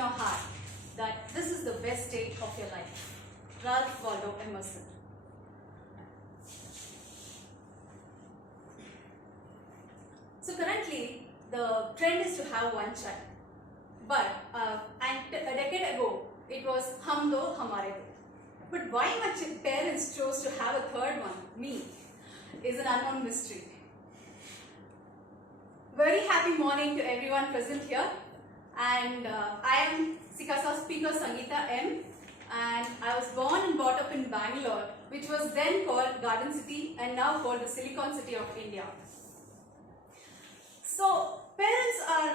your heart that this is the best day of your life. Ralph Waldo Emerson. So currently, the trend is to have one child. But and a decade ago, it was hum do hamare do. But why my parents chose to have a third one, me, is an unknown mystery. Very happy morning to everyone present here. And I am SICASA speaker Sangeeta M. And I was born and brought up in Bangalore, which was then called Garden City and now called the Silicon City of India. So parents are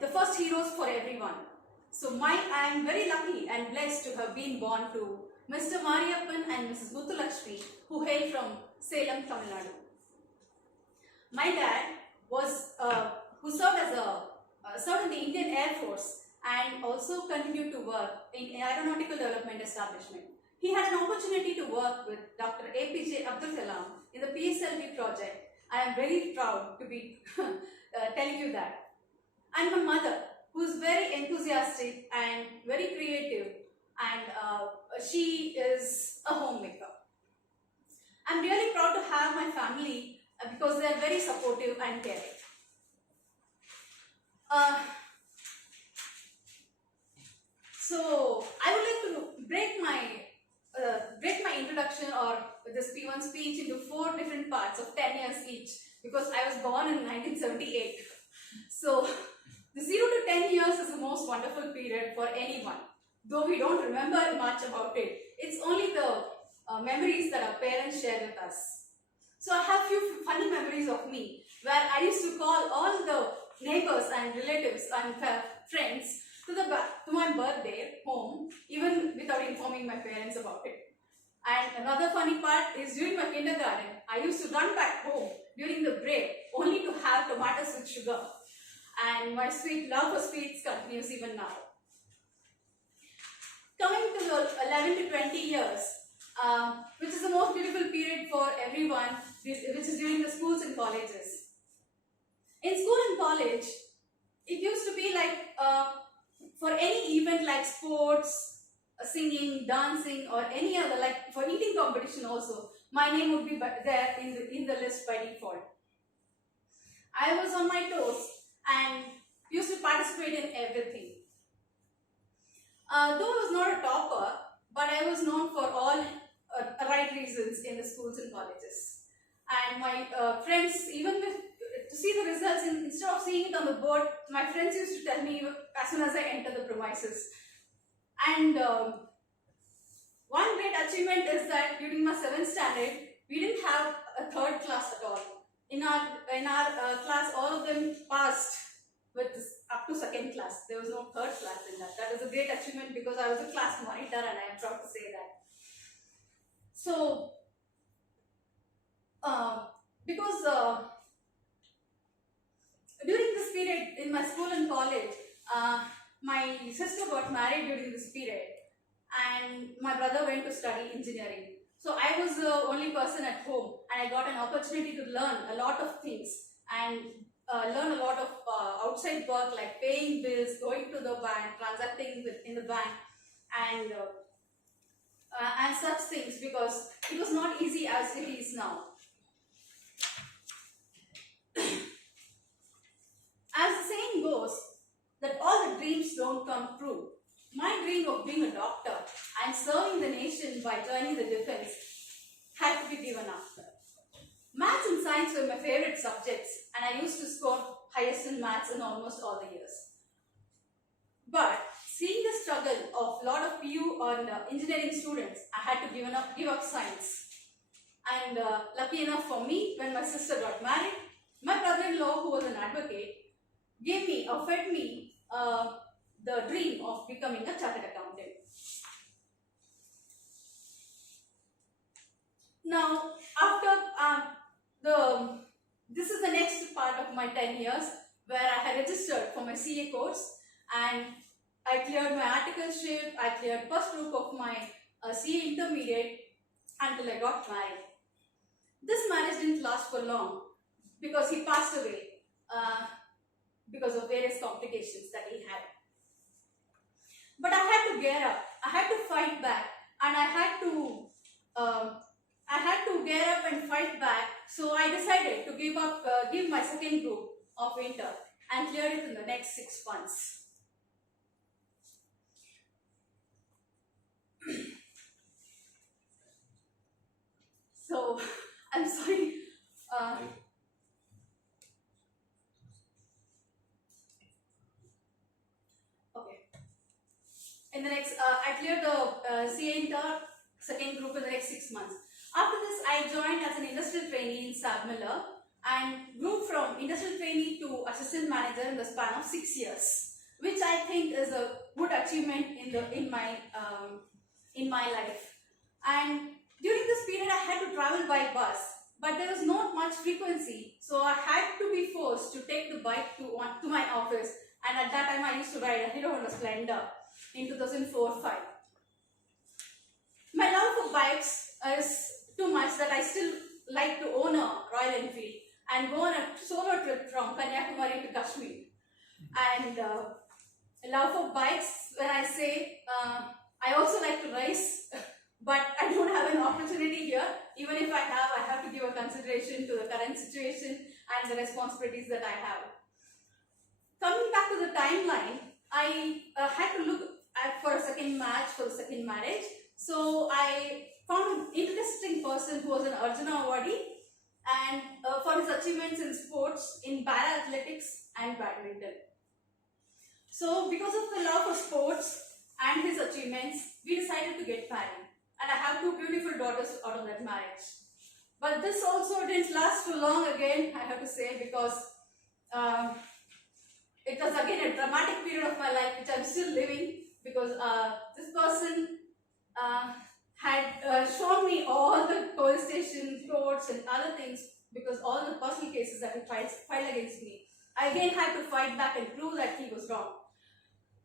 the first heroes for everyone. So I am very lucky and blessed to have been born to Mr. Mariyappan and Mrs. Muthulakshmi, who hail from Salem, Tamil Nadu. My dad was who served in the Indian Air Force and also continued to work in aeronautical development establishment. He had an opportunity to work with Dr. APJ Abdul Kalam in the PSLV project. I am very proud to be telling you that. And my mother, who is very enthusiastic and very creative, and she is a homemaker. I'm really proud to have my family because they are very supportive and caring. So I would like to break my introduction or this P1 speech into 4 different parts of 10 years each, because I was born in 1978. So the 0 to 10 years is the most wonderful period for anyone, though we don't remember much about it. It's only the memories that our parents share with us. So I have few funny memories of me where I used to call all the neighbors and relatives and friends to my birthday home, even without informing my parents about it. And another funny part is during my kindergarten, I used to run back home during the break only to have tomatoes with sugar. And my love for sweets continues even now. Coming to the 11 to 20 years, which is the most beautiful period for everyone, which is during the schools and colleges. In school and college, it used to be like for any event like sports, singing, dancing, or any other, like for eating competition also, my name would be there in the list by default. I was on my toes and used to participate in everything. Though I was not a topper, but I was known for all right reasons in the schools and colleges. And my friends, even to see the results, instead of seeing it on the board, my friends used to tell me as soon as I enter the premises. And one great achievement is that during my 7th standard, we didn't have a 3rd class at all. In our class, all of them passed with up to 2nd class. There was no 3rd class in that. That was a great achievement because I was a class monitor, and I am proud to say that. So, during this period in my school and college, my sister got married during this period, and my brother went to study engineering. So I was the only person at home, and I got an opportunity to learn a lot of things and learn a lot of outside work like paying bills, going to the bank, transacting in the bank, and such things, because it was not easy as it is now. As the saying goes, that all the dreams don't come true. My dream of being a doctor and serving the nation by joining the defense had to be given up. Maths and science were my favorite subjects, and I used to score highest in maths in almost all the years. But seeing the struggle of a lot of PU and engineering students, I had to give up science. And lucky enough for me, when my sister got married, my brother-in-law, who was an advocate, fed me the dream of becoming a chartered accountant. Now, this is the next part of my 10 years, where I had registered for my CA course, and I cleared my articleship, I cleared first group of my CA intermediate until I got married. This marriage didn't last for long because he passed away because of various complications that he had. But I had to gear up. I had to fight back, and I had to gear up and fight back. So I decided to give my second group of winter and clear it in the next 6 months. So I'm sorry. Okay. In the next, I cleared the CA inter second group in the next 6 months. After this, I joined as an industrial trainee in Sab Miller and grew from industrial trainee to assistant manager in the span of 6 years, which I think is a good achievement in my life. And during this period, I had to travel by bus, but there was not much frequency, so I had to be forced to take the bike to my office. And at that time, I used to ride a Hero Honda Splendor in 2004-5. My love for bikes is too much that I still like to own a Royal Enfield and go on a solo trip from Kanyakumari to Kashmir. And love for bikes, when I say, I also like to race, but I don't have an opportunity here. Even if I have to give a consideration to the current situation and the responsibilities that I have. Coming back to the timeline, I had to look for a second match for the second marriage. So I found an interesting person who was an Arjuna awardee and for his achievements in sports, in para-athletics and badminton. So because of the love for sports and his achievements, we decided to get married. And I have 2 beautiful daughters out of that marriage. But this also didn't last too long again, I have to say, because it was again a dramatic period of my life which I'm still living, because this person had shown me all the police station courts and other things, because all the personal cases that he filed against me. I again had to fight back and prove that he was wrong.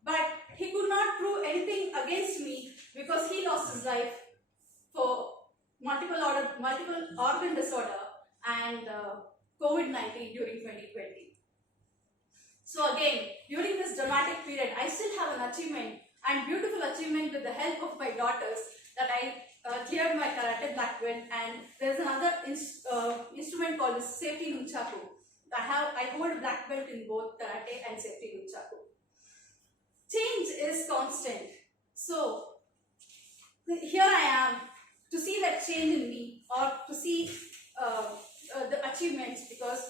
But he could not prove anything against me because he lost his life for multiple organ disorder and COVID-19 during 2020. So again, during this dramatic period, I still have an achievement and beautiful achievement with the help of my daughters, that I cleared my karate black belt, and there's another instrument called the safety nunchaku. I hold a black belt in both karate and safety nunchaku. Change is constant. So here I am to see that change in me, or to see the achievements, because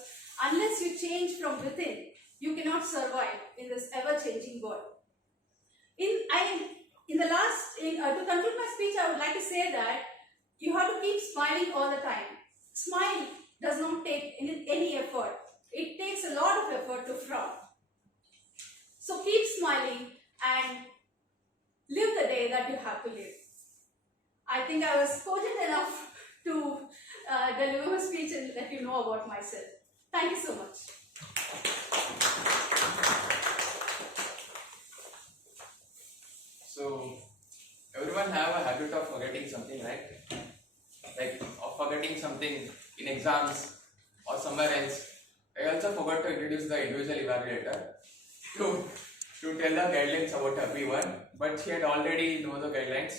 unless you change from within, you cannot survive in this ever-changing world. To conclude my speech, I would like to say that you have to keep smiling all the time. Smile does not take any effort. It takes a lot of effort to frown. So keep smiling and live the day that you have to live. I think I was potent enough to deliver a speech and let you know about myself. Thank you so much. So, everyone have a habit of forgetting something, right? Like of forgetting something in exams or somewhere else. I also forgot to introduce the individual evaluator to tell the guidelines about everyone, but she had already know the guidelines.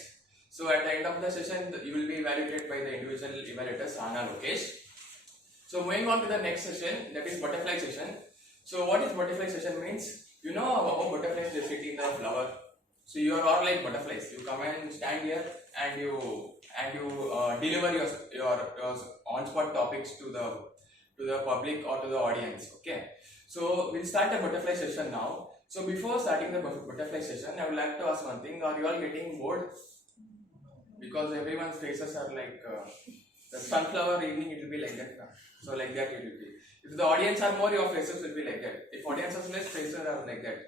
So at the end of the session, you will be evaluated by the individual evaluators, Anna, Lokesh. So moving on to the next session, that is butterfly session. So what is butterfly session means? You know how butterflies they sit in the flower. So you are all like butterflies. You come and stand here and you deliver your on-spot topics to the public or to the audience. Okay. So we'll start the butterfly session now. So before starting the butterfly session, I would like to ask one thing. Are you all getting bored? Because everyone's faces are like the sunflower evening, it will be like that. So like that it will be. If the audience are more, your faces will be like that. If audience is less, faces are like that.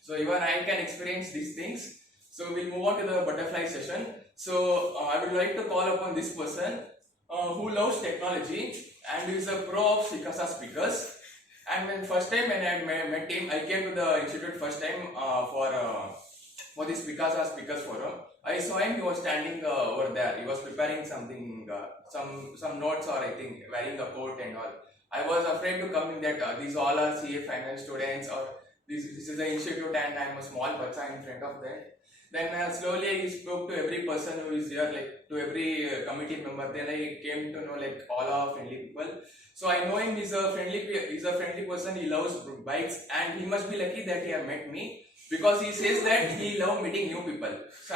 So even I can experience these things. So we'll move on to the butterfly session. So I would like to call upon this person who loves technology and is a pro of SICASA speakers. And when I met him, I came to the institute first time for this SICASA speakers forum. I saw him, he was standing over there. He was preparing something, some notes, or I think wearing a coat and all. I was afraid to come in that these all are CA final students, or this is the institute and I'm a small bacha in front of that. Then slowly I spoke to every person who is here, like to every committee member. Then I came to know like all are friendly people. So I know him. He's a friendly person. He loves bikes, and he must be lucky that he have met me, because he says that he love meeting new people. So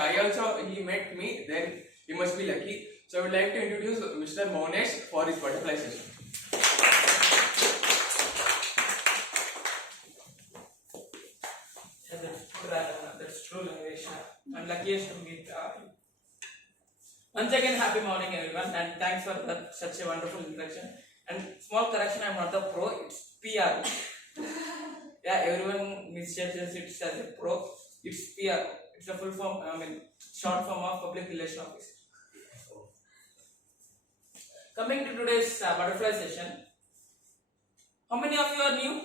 he met me. Then he must be lucky. So I would like to introduce Mr. Monesh for his butterfly session. That's true, Lavesh. I'm luckiest to meet you. Once again, happy morning, everyone, and thanks for such a wonderful introduction. And small correction, I'm not the pro, it's PR. Yeah, everyone misjudges it as a pro. It's PR. It's a full form, short form of public relation officer. Coming to today's butterfly session, how many of you are new?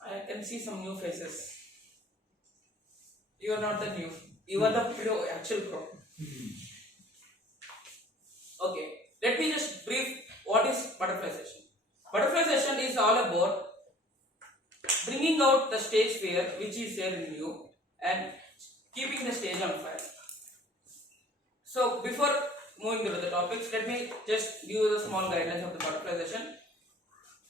I can see some new faces. You are not the new. You are the pro, actual pro. Okay, let me just brief what is butterfly session. Butterfly session is all about bringing out the stage fear which is there in you and keeping the stage on fire. So before moving to the topics, let me just give you the small guidelines of the butterfly session.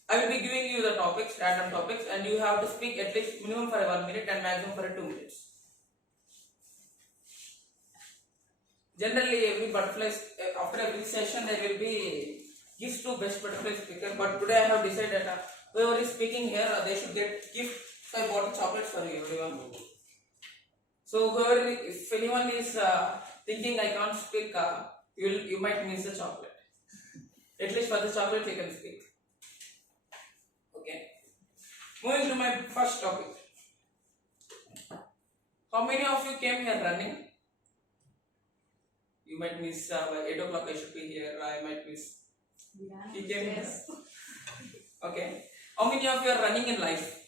I will be giving you the topics, random topics, and you have to speak at least minimum for 1 minute and maximum for 2 minutes. Generally, every butterfly, after every session, there will be gifts to best butterfly speaker. But today I have decided that whoever is speaking here, they should get gift. So I bought chocolates for you, everyone. So whoever, if anyone is thinking I can't speak, you might miss the chocolate. At least for the chocolate you can speak. Okay. Moving to my first topic. How many of you came here running? You might miss by 8 o'clock I should be here. I might miss. Yeah, You came yes. here. Okay. How many of you are running in life?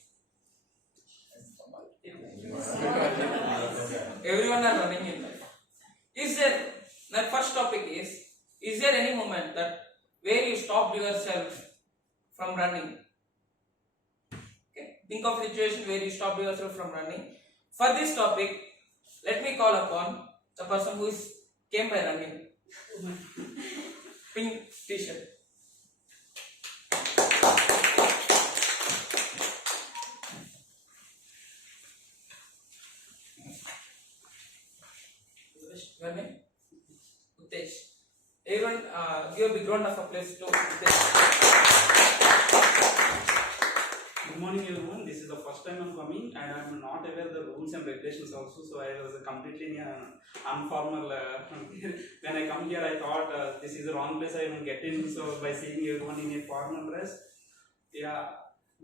Everyone are running in life. Is there, my first topic is there any moment that where you stopped yourself from running? Okay. Think of a situation where you stopped yourself from running. For this topic, let me call upon the person who came by running. Pink t-shirt. Your name? Utesh. Everyone, give a big round of applause to Utesh. Good morning, everyone. This is the first time I'm coming, and I'm not aware of the rules and regulations also. So I was completely informal. When I come here, I thought this is the wrong place I will get in. So by seeing everyone in a formal dress, yeah,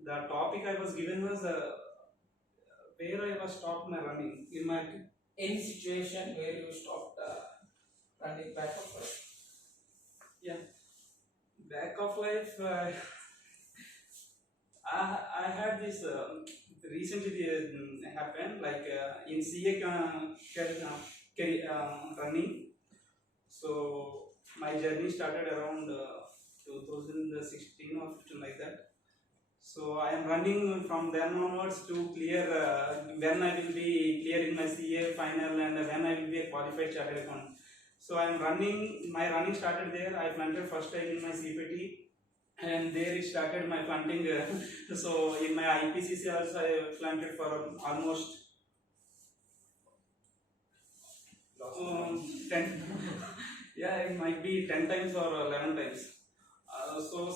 the topic I was given was where I was stopped my running in my. Any situation where you stopped running back of life? Yeah, back of life. I had this recently happened like in CA running. So my journey started around 2016 or 15 like that. So I am running from then onwards to clear when I will be clearing my CA final and when I will be a qualified chartered accountant. So I am running. My running started there. I planted first time in my CPT. And there it started my planting. So in my IPCC also I planted for almost 10. Yeah, it might be 10 times or 11 times. So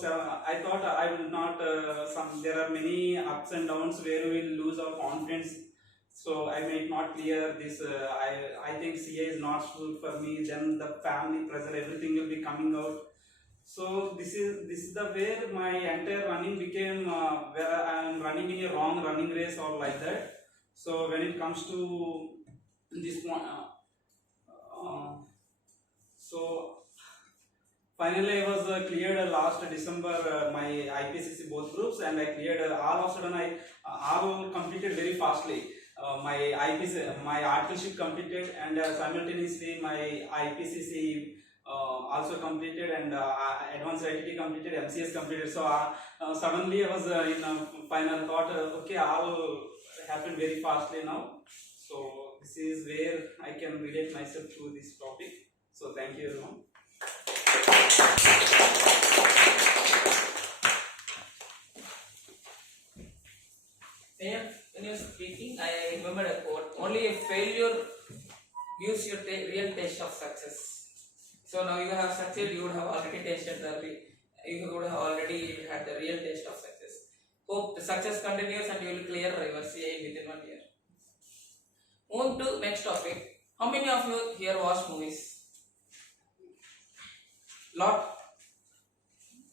I thought I will not. There are many ups and downs where we will lose our confidence. So I might not clear this. I think CA is not suitable for me. Then the family pressure, everything will be coming out. So this is the where my entire running became where I am running in a wrong running race or like that. So when it comes to this point, so finally I was cleared last December my IPCC both groups, and I cleared all of a sudden I all completed very fastly. My IPCC, my articleship completed, and simultaneously my IPCC also completed, and advanced ITT completed, MCS completed. So suddenly I was in final thought, okay, all happened very fastly now. So this this is where I can relate myself to this topic. So thank you everyone. When you're speaking, I remembered a quote: only a failure gives you real taste of success. So now you have succeeded, you would have already tasted you would have already had the real taste of success. Hope the success continues and you will clear your CA within 1 year. Move to next topic. How many of you here watch movies? Lot?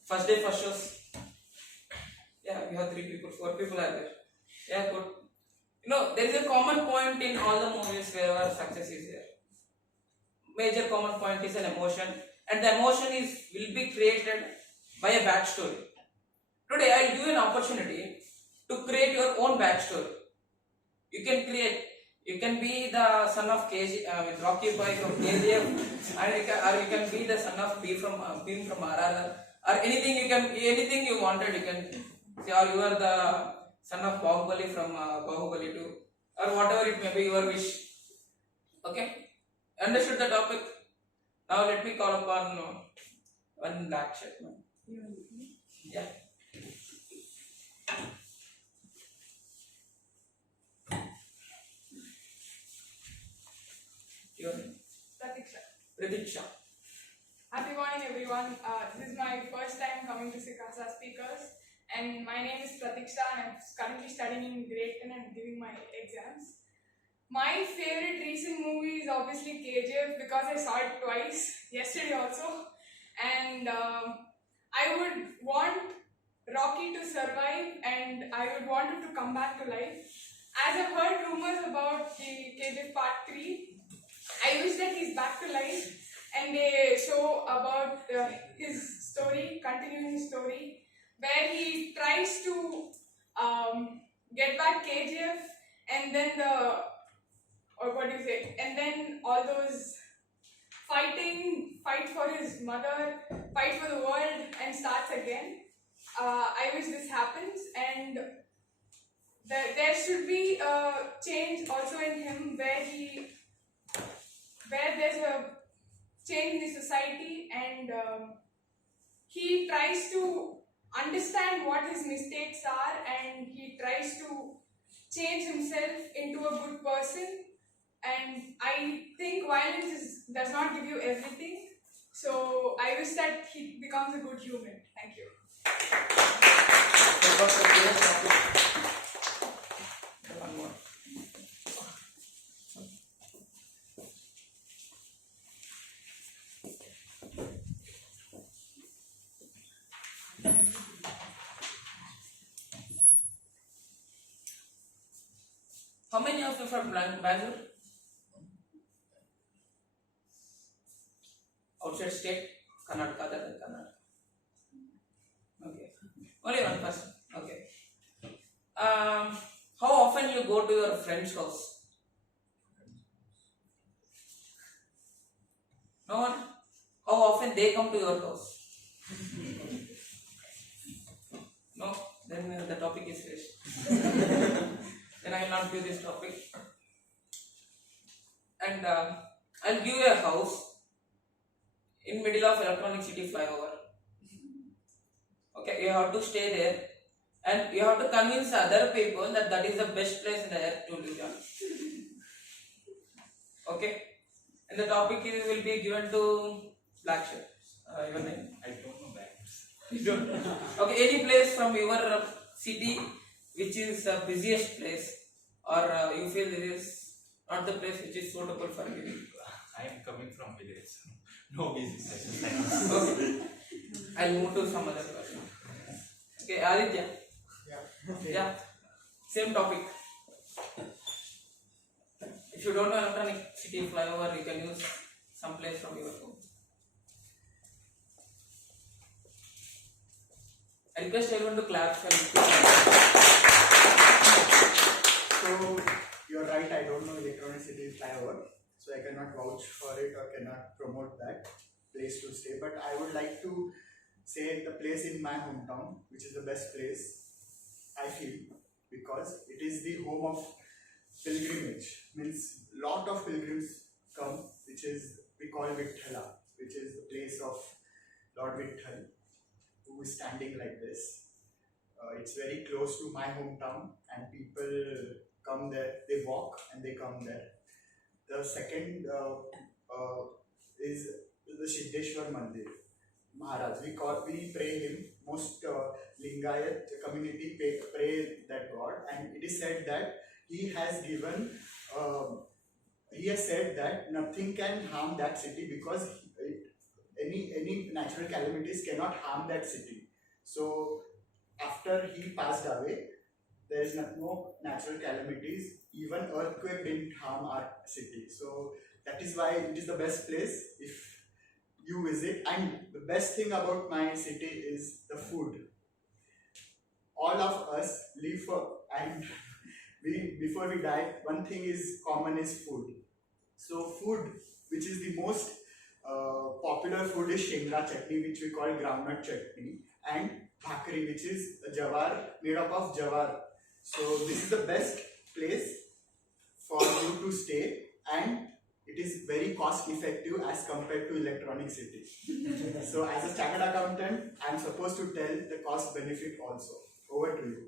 First day, first shows? Yeah, we have 3 people, 4 people are there. Yeah, good. There is a common point in all the movies wherever success is there. Major common point is an emotion, and the emotion will be created by a backstory. Today, I will give you an opportunity to create your own backstory. You can be the son of with Rocky Boy from KGF, or you can be the son of Bhim from RRR, or anything you wanted. You can say, or you are the son of Bahubali from Bahubali 2, or whatever it may be, your wish. Okay? Understood the topic? Now let me call upon one black shirt man. Yeah. Your name? Pratiksha. Happy morning, everyone. This is my first time coming to SICASA speakers, and my name is Pratiksha, and I'm currently studying in grade 10 and giving my exams. My favorite recent movie is obviously KGF because I saw it twice, yesterday also, and I would want Rocky to survive, and I would want him to come back to life. As I've heard rumors about the KGF Part 3, I wish that he's back to life and they show about his story, continuing his story, where he tries to get back KGF, and then and then all those fight for his mother, fight for the world, and starts again. I wish this happens, and there should be a change also in him where there's a change in the society, and he tries to understand what his mistakes are, and he tries to change himself into a good person. And I think violence does not give you everything, so I wish that he becomes a good human. Thank you. One more. How many of you from Bangalore? Outside state? Karnataka, other than Karnataka. Okay. Only one person. Okay. How often you go to your friend's house? No one? How often they come to your house? No? Then the topic is finished. Then I will not do this topic. And I'll give you a house in middle of Electronic City flyover. Okay, you have to stay there, and you have to convince other people that is the best place in the earth to live on. Okay, and the topic will be given to black shirt. Your name? I don't know that. You don't know. Okay, any place from your city which is the busiest place, or you feel it is not the place which is suitable for you? I am coming from village. No busy session. Okay. I'll move to some other person. Okay, Aditya. Yeah. Okay. Yeah. Same topic. If you don't know Electronic City flyover, you can use some place from your home. I request everyone to clap for So you're right, I don't know Electronic City flyover, so I cannot vouch for it or cannot promote that place to stay. But I would like to say the place in my hometown, which is the best place I feel, because it is the home of pilgrimage. Means lot of pilgrims come, which is we call Vithala, which is the place of Lord Vitthal, who is standing like this. It's very close to my hometown, and people come there. They walk and they come there. The second is the Siddheshwar Mandir. Maharaj, we pray him. Most Lingayat community pray that God, and it is said that he has given. He has said that nothing can harm that city because any natural calamities cannot harm that city. So after he passed away, there is no natural calamities. Even earthquake didn't harm our city. So that is why it is the best place if you visit. And the best thing about my city is the food. All of us live for, and before we die, one thing is common is food. So food, which is the most popular food, is shengra chutney, which we call groundnut chutney, and bhakri, which is a jawar, made up of jawar. So this is the best place for you to stay, and it is very cost effective as compared to electronic city. So as a chartered accountant, I am supposed to tell the cost benefit also. Over to you.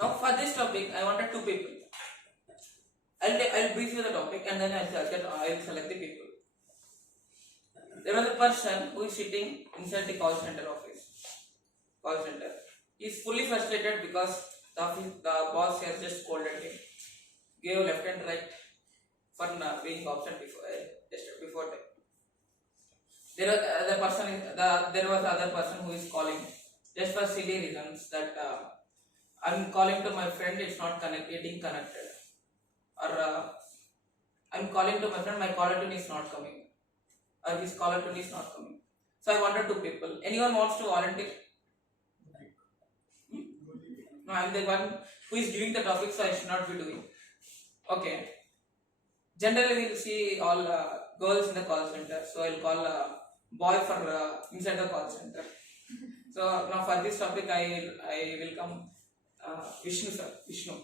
Now for this topic, I wanted two people. I'll brief you the topic and then I'll select the people. There was a person who is sitting inside the call center office. Call center. He is fully frustrated because the boss has just scolded him, gave left and right for being absent before time. There was other person who is calling just for silly reasons that I'm calling to my friend, it's not getting connected, or I'm calling to my friend, my caller tune is not coming, or his caller tune is not coming. So I wanted two people. Anyone wants to volunteer? No, I'm the one who is giving the topic, so I should not be doing. Okay. Generally, we'll see all girls in the call center, so I'll call boy for inside the call center. So now for this topic, I will come Vishnu sir. Vishnu.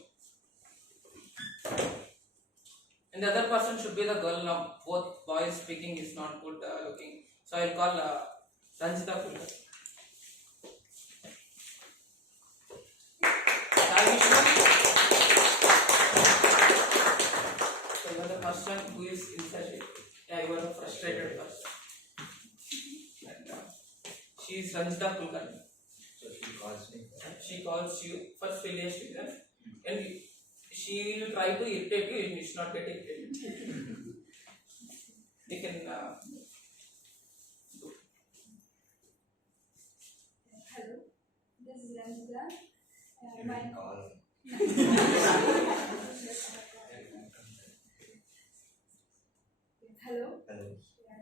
And the other person should be the girl. Now both boys speaking is not good looking, so I'll call Ranjita Kulkar. So you are the person who is inside it. Yeah, you are a frustrated person. And she is Ranjita Kulkar. So she calls me. She calls you for failure and she will try to irritate you and it's not getting irritated. They can do. Hello, this is Ranjita. You didn't call. Hello, Hello.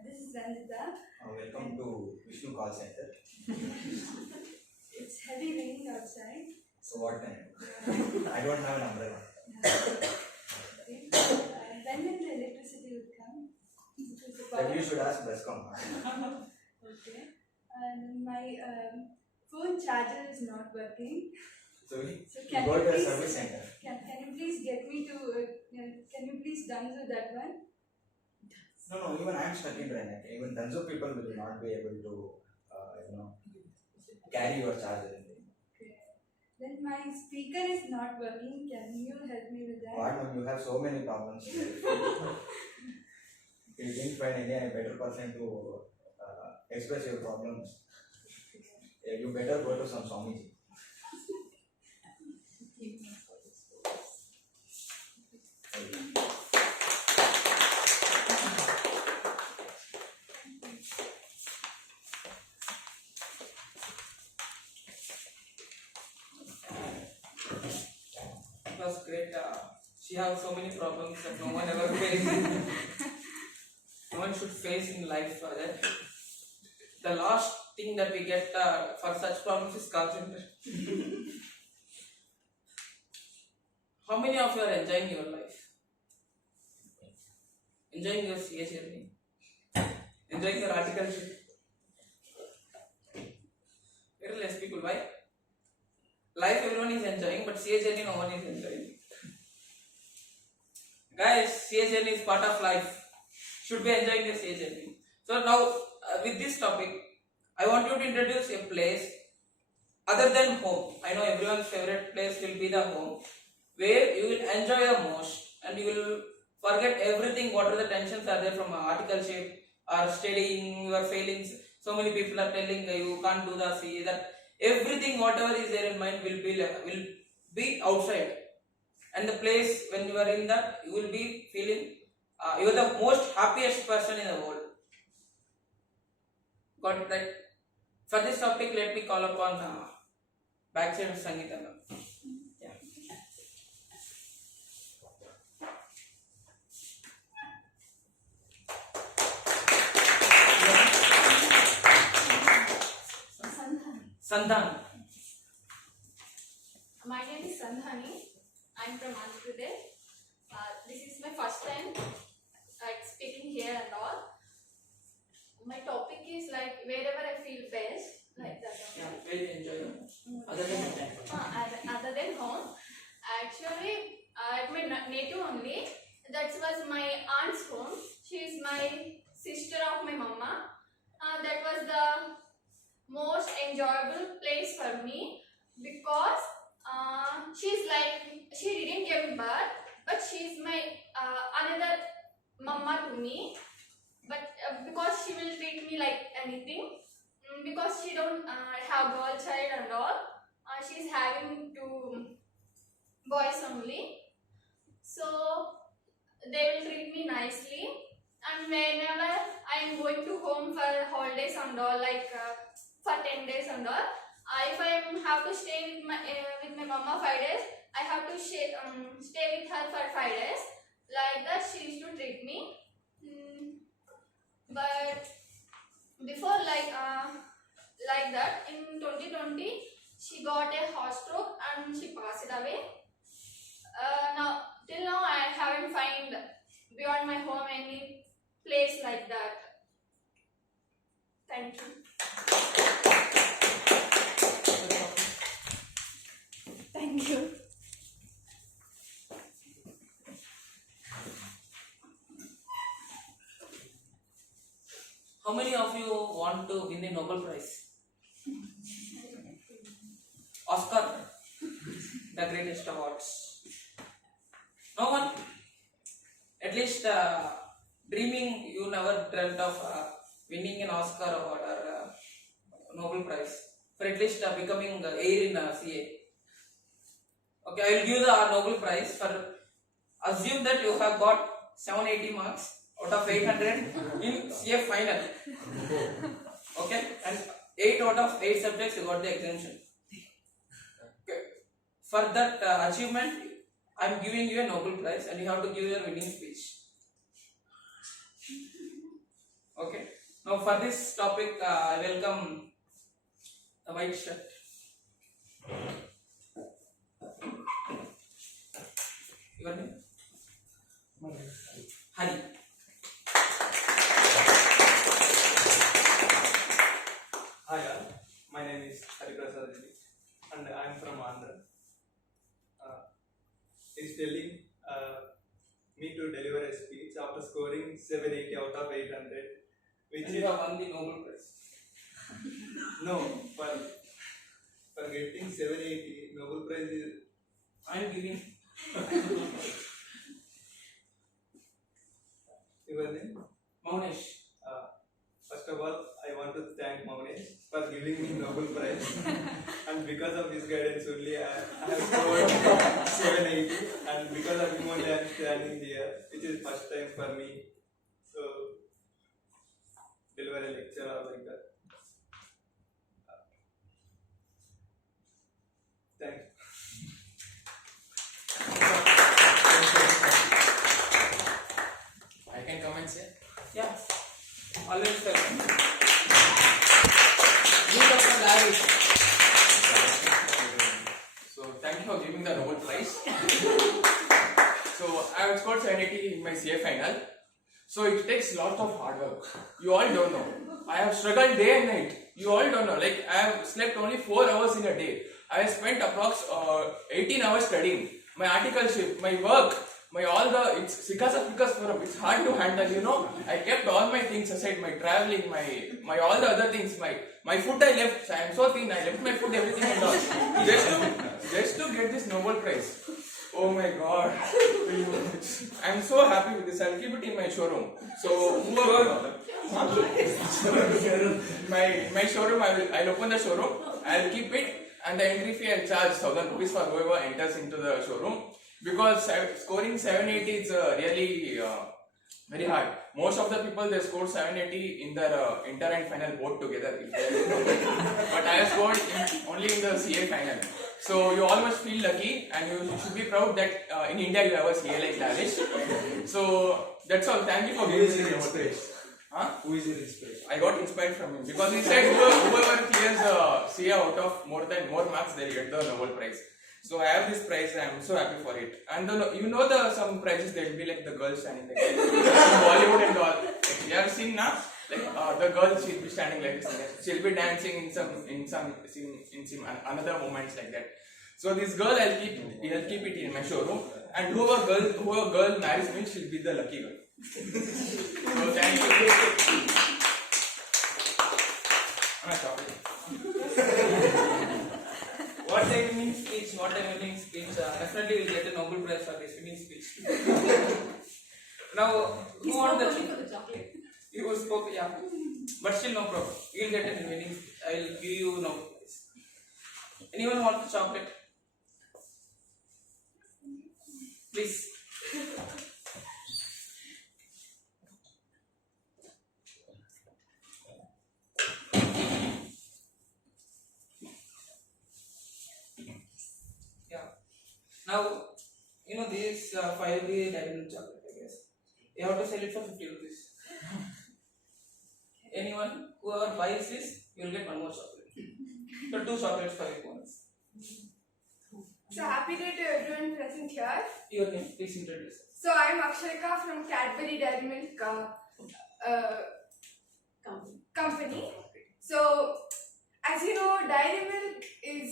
this is Ranjita. Welcome to Vishnu Call Center. It's heavy raining outside. So what can I do? I don't have an umbrella. When will the electricity would come? That you should ask Bescom. Okay. And my phone charger is not working. So we can go you to a please- service center. Can you please get me to? Can you please done with that one? No, even I am stuck in Renek. Even Danzo people will not be able to, carry your charger. Okay. Then my speaker is not working. Can you help me with that? What? You have so many problems. If you didn't find any better person to express your problems, you better go to some Swamiji. It was great. She has so many problems that no one ever faced. No one should face in life. That the last thing that we get for such problems is call center. How many of you are enjoying your life? Enjoying your CA journey? Enjoying your articleship? Very less people. Why? Life everyone is enjoying, but CA journey no one is enjoying. Guys, CA journey is part of life. Should be enjoying the CA journey. So now, with this topic, I want you to introduce a place other than home. I know everyone's favorite place will be the home, where you will enjoy the most and you will forget everything, what are the tensions are there from articleship or studying, your failings. So many people are telling you can't do the CA, that everything whatever is there in mind will be outside. And the place when you are in that, you will be feeling you are the most happiest person in the world. Got it right? For this topic, let me call upon backside of Sangeeta. Yeah. Sandhan. My name is Sandhani. I'm from Andhra Pradesh. This is my first time speaking here and all. My topic is like wherever I feel best, like that. Yeah, very enjoyable. Other than that. Other than home, actually, at my native only. That was my aunt's home. She is my sister of my mama. That was the most enjoyable place for me because she's like, she didn't give me birth, but she's my another mama to me. But because she will treat me like anything, because she don't have girl child and all, she's having two boys only. So they will treat me nicely, and whenever I am going to home for holidays and all, like for 10 days and all, if I have to stay with my mama 5 days, I have to stay with her for 5 days. Like that, she used to treat me. But before like that, in 2020, she got a heart stroke and she passed away. Till now, I haven't found beyond my home any place like that. Thank you. Thank you. How many of you want to win a Nobel Prize? Oscar, the greatest awards. No one? At least dreaming, you never dreamt of winning an Oscar award or Nobel Prize. For at least becoming air in CA. Okay, I will give the Nobel Prize for, assume that you have got 780 marks out of 800 in CA final. Okay, and 8 out of 8 subjects you got the exemption. Okay, for that achievement, I am giving you a Nobel Prize and you have to give your winning speech. Okay, now for this topic, I welcome the white shirt. Your name? Hari. Hi all, my name is Hari and I am from Andhra. He's telling me to deliver a speech after scoring 780 out of 800, which and you have won the Nobel Prize. No, for getting 780 Nobel Prize is I am giving. Your name? Maunesh. First of all, I want to thank Maunesh for giving me Nobel Prize, and because of his guidance only I have scored 780, and because of him only I am standing here, which is first time for me. So deliver a lecture or like that. Thank you. I can come and say. Yeah. Always welcome. You Dr. Larry. So thank you for giving the Nobel Prize. So I have scored 780 in my CA final. So it takes lot of hard work. You all don't know. I have struggled day and night. You all don't know. Like I have slept only 4 hours in a day. I have spent approx 18 hours studying. My articleship, my work, my all the it's SICASA forum. It's hard to handle. You know. I kept all my things aside. My traveling, my all the other things. My food I left. So I am so thin. I left my food, everything and all. Just to get this Nobel Prize. Oh my god. I'm so happy with this. I'll keep it in my showroom. So whoever my showroom, I'll open the showroom, I'll keep it, and the entry fee I'll charge 1,000 rupees for whoever enters into the showroom, because scoring 780 is really very hard. Most of the people they scored 780 in their inter and final both together. But I have scored only in the CA final. So you all must feel lucky, and you should be proud that in India you have a CA like Lavish. So that's all. Thank you for giving me this inspiration. Huh? Who is your inspiration? I got inspired from him because he said whoever clears CA out of more marks, they'll get the Nobel Prize. So I have this prize. I am so happy for it. And some prizes they'll be like the girl standing like in Bollywood and all. Like, you have seen now, like the girl, she'll be standing like this. She'll be dancing in some another moments like that. So this girl I'll keep it in my showroom, and whoever girl marries me, she'll be the lucky girl. So thank you. I'm sorry. What a winning speech, definitely will get a Nobel Prize for this winning speech. Now, He who won spoke the only for the chocolate. You spoke, yeah. But still no problem. You will get a winning speech. I will give you Nobel Prize. Anyone want the chocolate? Please. Now, this 5 rupee diamond chocolate, I guess. You have to sell it for 50 rupees. Anyone, whoever buys this, you will get one more chocolate. So 2 chocolates for everyone. So happy day to everyone present here. Your name, please introduce. So I'm Aksharika from Cadbury Dairy Milk company. So as you know, Dairy Milk is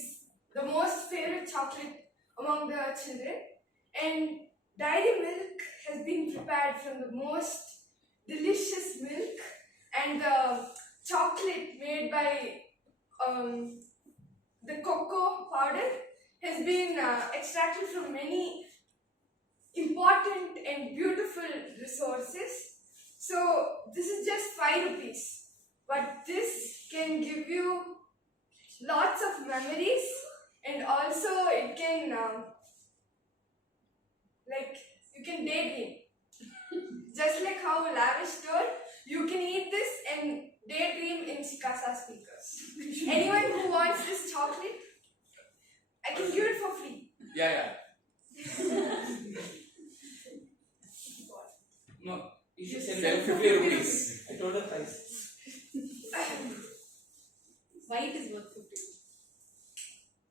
the most favorite chocolate among the children, and Dairy Milk has been prepared from the most delicious milk, and the chocolate made by the cocoa powder has been extracted from many important and beautiful resources. So this is just 5 rupees, but this can give you lots of memories, and also it can you can daydream. Just like how Lavish told, you can eat this and daydream in SICASA speakers. Anyone who wants this chocolate, I can give it for free. Yeah. No, you should sell Sell it 50 rupees. I told the price. White is worth 50.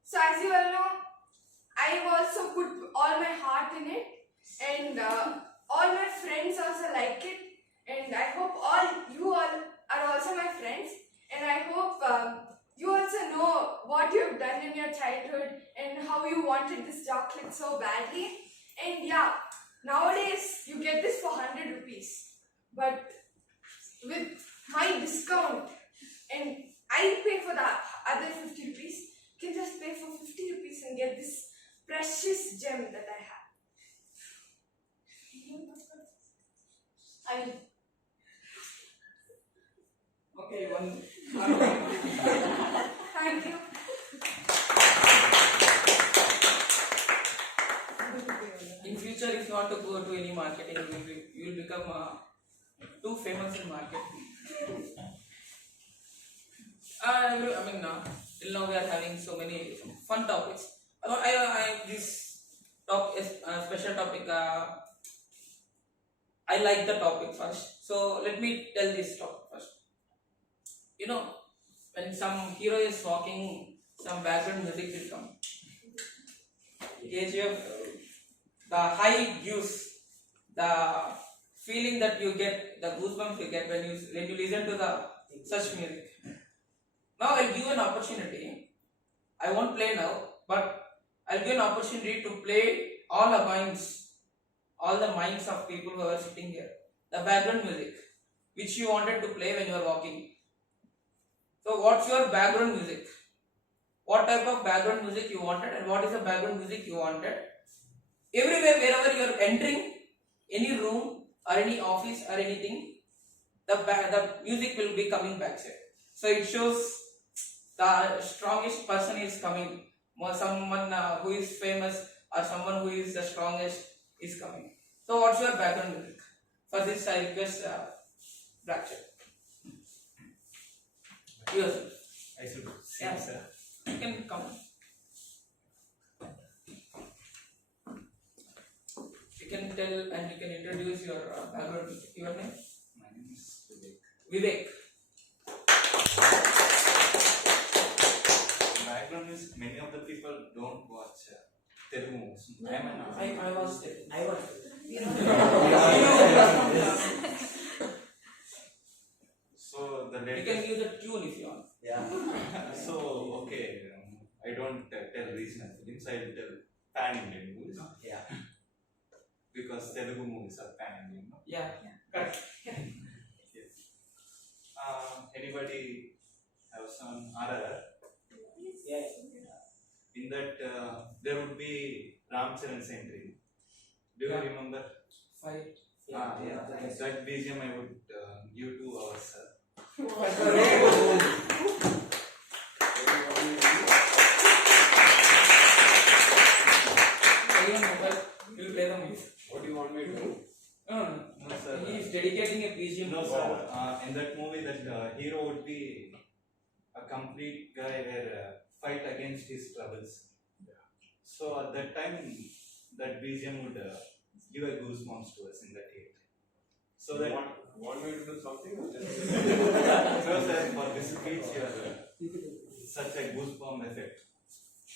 So as you all know, I've also put all my heart in it, and all my friends also like it, and I hope you all are also my friends, and I hope you also know what you have done in your childhood and how you wanted this chocolate so badly. And yeah, nowadays you get this for 100 rupees, but with my discount, and I pay for the other 50 rupees, you can just pay for 50 rupees and get this precious gem that I have. Okay, one. Thank you. In future, if you want to go to any marketing, you will become too famous in market. Till now we are having so many fun topics. This special topic. I like the topic first. So let me tell this topic first. When some hero is walking, some background music will come. KGF, the high gives the feeling that you get, the goosebumps you get when you listen to the such music. Now I'll give you an opportunity. I won't play now, but I'll give an opportunity to play all the minds of people who are sitting here. The background music, which you wanted to play when you are walking. So what's your background music? What type of background music you wanted, and what is the background music you wanted? Everywhere, wherever you are entering, any room or any office or anything, the music will be coming backside. So it shows the strongest person is coming. Someone who is famous or someone who is the strongest is coming. So what's your background music? For this I request Blackshot. Yourself. I should see, Yeah. sir. You can come. You can tell and you can introduce your background music. Your name? My name is Vivek. Vivek. Background is many of the people don't watch Telugu movies. I was there. So the You can use a tune if you want. Yeah. So okay, I don't tell regional films. I will tell pan Indian movies. Yeah. Because Telugu movies are pan Indian. No? Yeah. Correct. Yes. Anybody have some RRR? Yes. In that there would be Ram Charan's entry. Do you Yeah. remember? Fight. Yeah. That BGM I would give to our sir. You'll play the music. What do you want me to do? No sir. He is dedicating a BGM. No sir. In that movie, that hero would be a complete guy where fight against his troubles. So at that time, that BGM would give a goosebumps to us in that theater. So that Want me to do something or just? no sir, for this speech, you are such a goosebump effect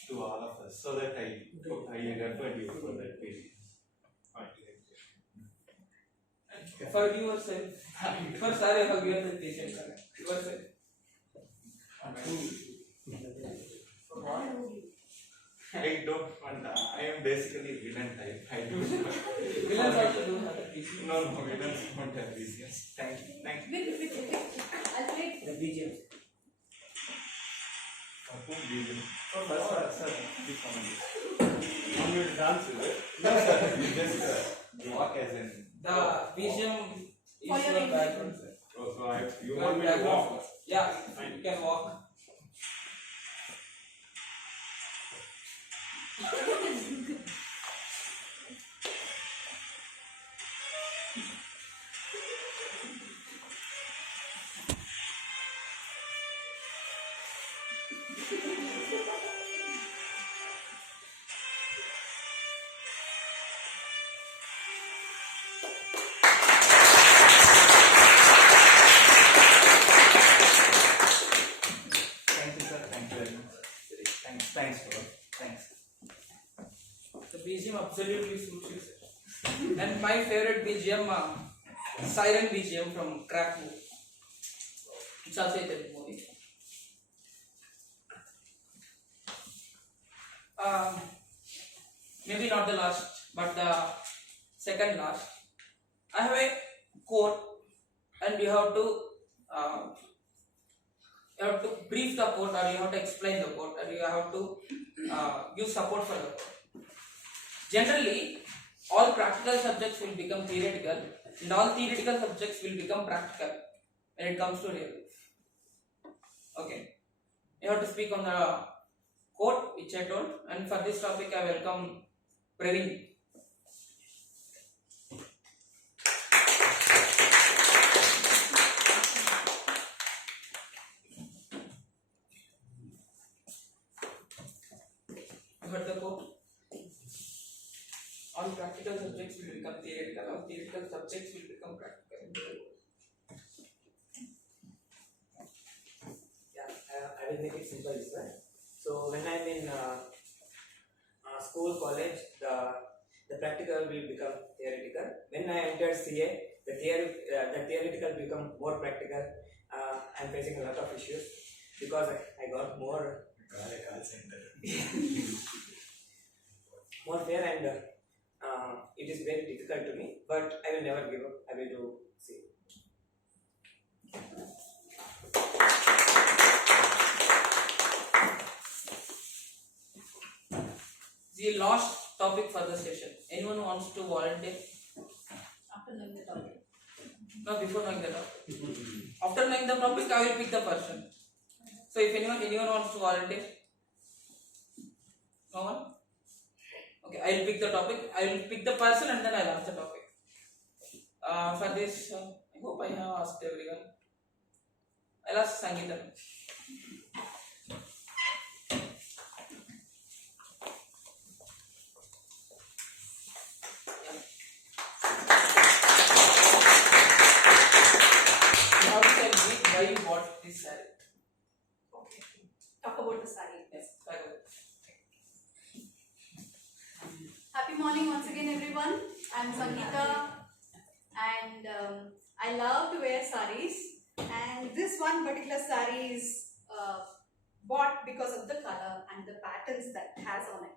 to all of us. So that I referred you for that BGM. For yourself. For sorry, I have given the BGM. Yourself. I don't want. I am basically villain type. I do. Villains also do have a BGM. No, villains don't have BGMs. Thank you. I'll play. The BGM. Who BGM? Oh, sir, please comment. Want me to dance with it? No, sir. You just walk as in. The BGM is For your your entry. background, sir. Oh, so you Your want me to background. walk? Yeah, you can walk. Thank you, sir. Thank you very much. Thanks, bro. Thanks. The BGM absolutely suits you, sir. And my favorite BGM, Siren BGM from Crack movie. It's also a Telugu movie. Maybe not the last, but the second last. I have a quote, and you have to brief the quote, or you have to explain the quote, or you have to give support for the quote. Generally, all practical subjects will become theoretical, and all theoretical subjects will become practical when it comes to real life. Okay, you have to speak on the quote which I told, and for this topic I welcome Praveen. You heard the quote? All practical subjects will become theoretical, all theoretical subjects will become practical. Yeah, I will make it simple this way. So when I'm in school, college, the practical will become theoretical. When I entered CA, the theoretical become more practical. I'm facing a lot of issues because I got more Call center. more fair, and it is very difficult to me, but I will never give up. I will do see. The last topic for the session. Anyone who wants to volunteer? After knowing the topic. No, before knowing the topic. After knowing the topic, I will pick the person. So if anyone wants to volunteer? No one? Okay, I will pick the topic. I will pick the person and then I will ask the topic. For this, I hope I have asked everyone. I'll ask Sangeeta. You have to tell me why you bought this saree. Okay. Talk about the saree. Yes, I will. Happy morning once again, everyone. I'm Sangeeta, and I love to wear sarees. And this one particular saree is bought because of the color and the patterns that it has on it.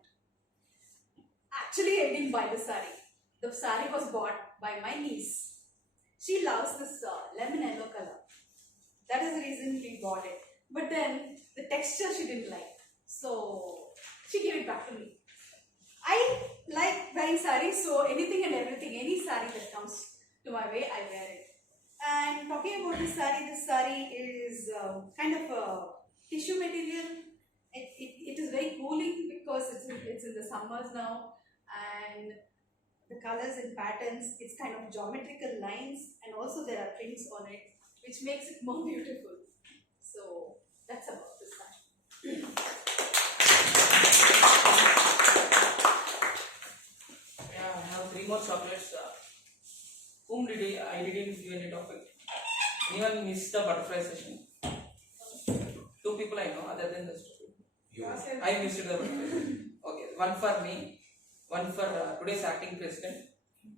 Actually, I didn't buy the saree. The saree was bought by my niece. She loves this lemon yellow color. That is the reason we bought it. But then the texture she didn't like, so she gave it back to me. I like wearing sarees, so anything and everything, any saree that comes to my way, I wear it. And talking about this saree is kind of a tissue material. It is very cooling because it's in the summers now, and the colors and patterns, it's kind of geometrical lines, and also there are prints on it, which makes it more beautiful. So that's about this saree. Yeah, I have 3 more chocolates. Whom did I didn't give any topic. Anyone missed the butterfly session? 2 people I know other than the student. I missed the butterfly session. Okay, one for me, one for today's acting president,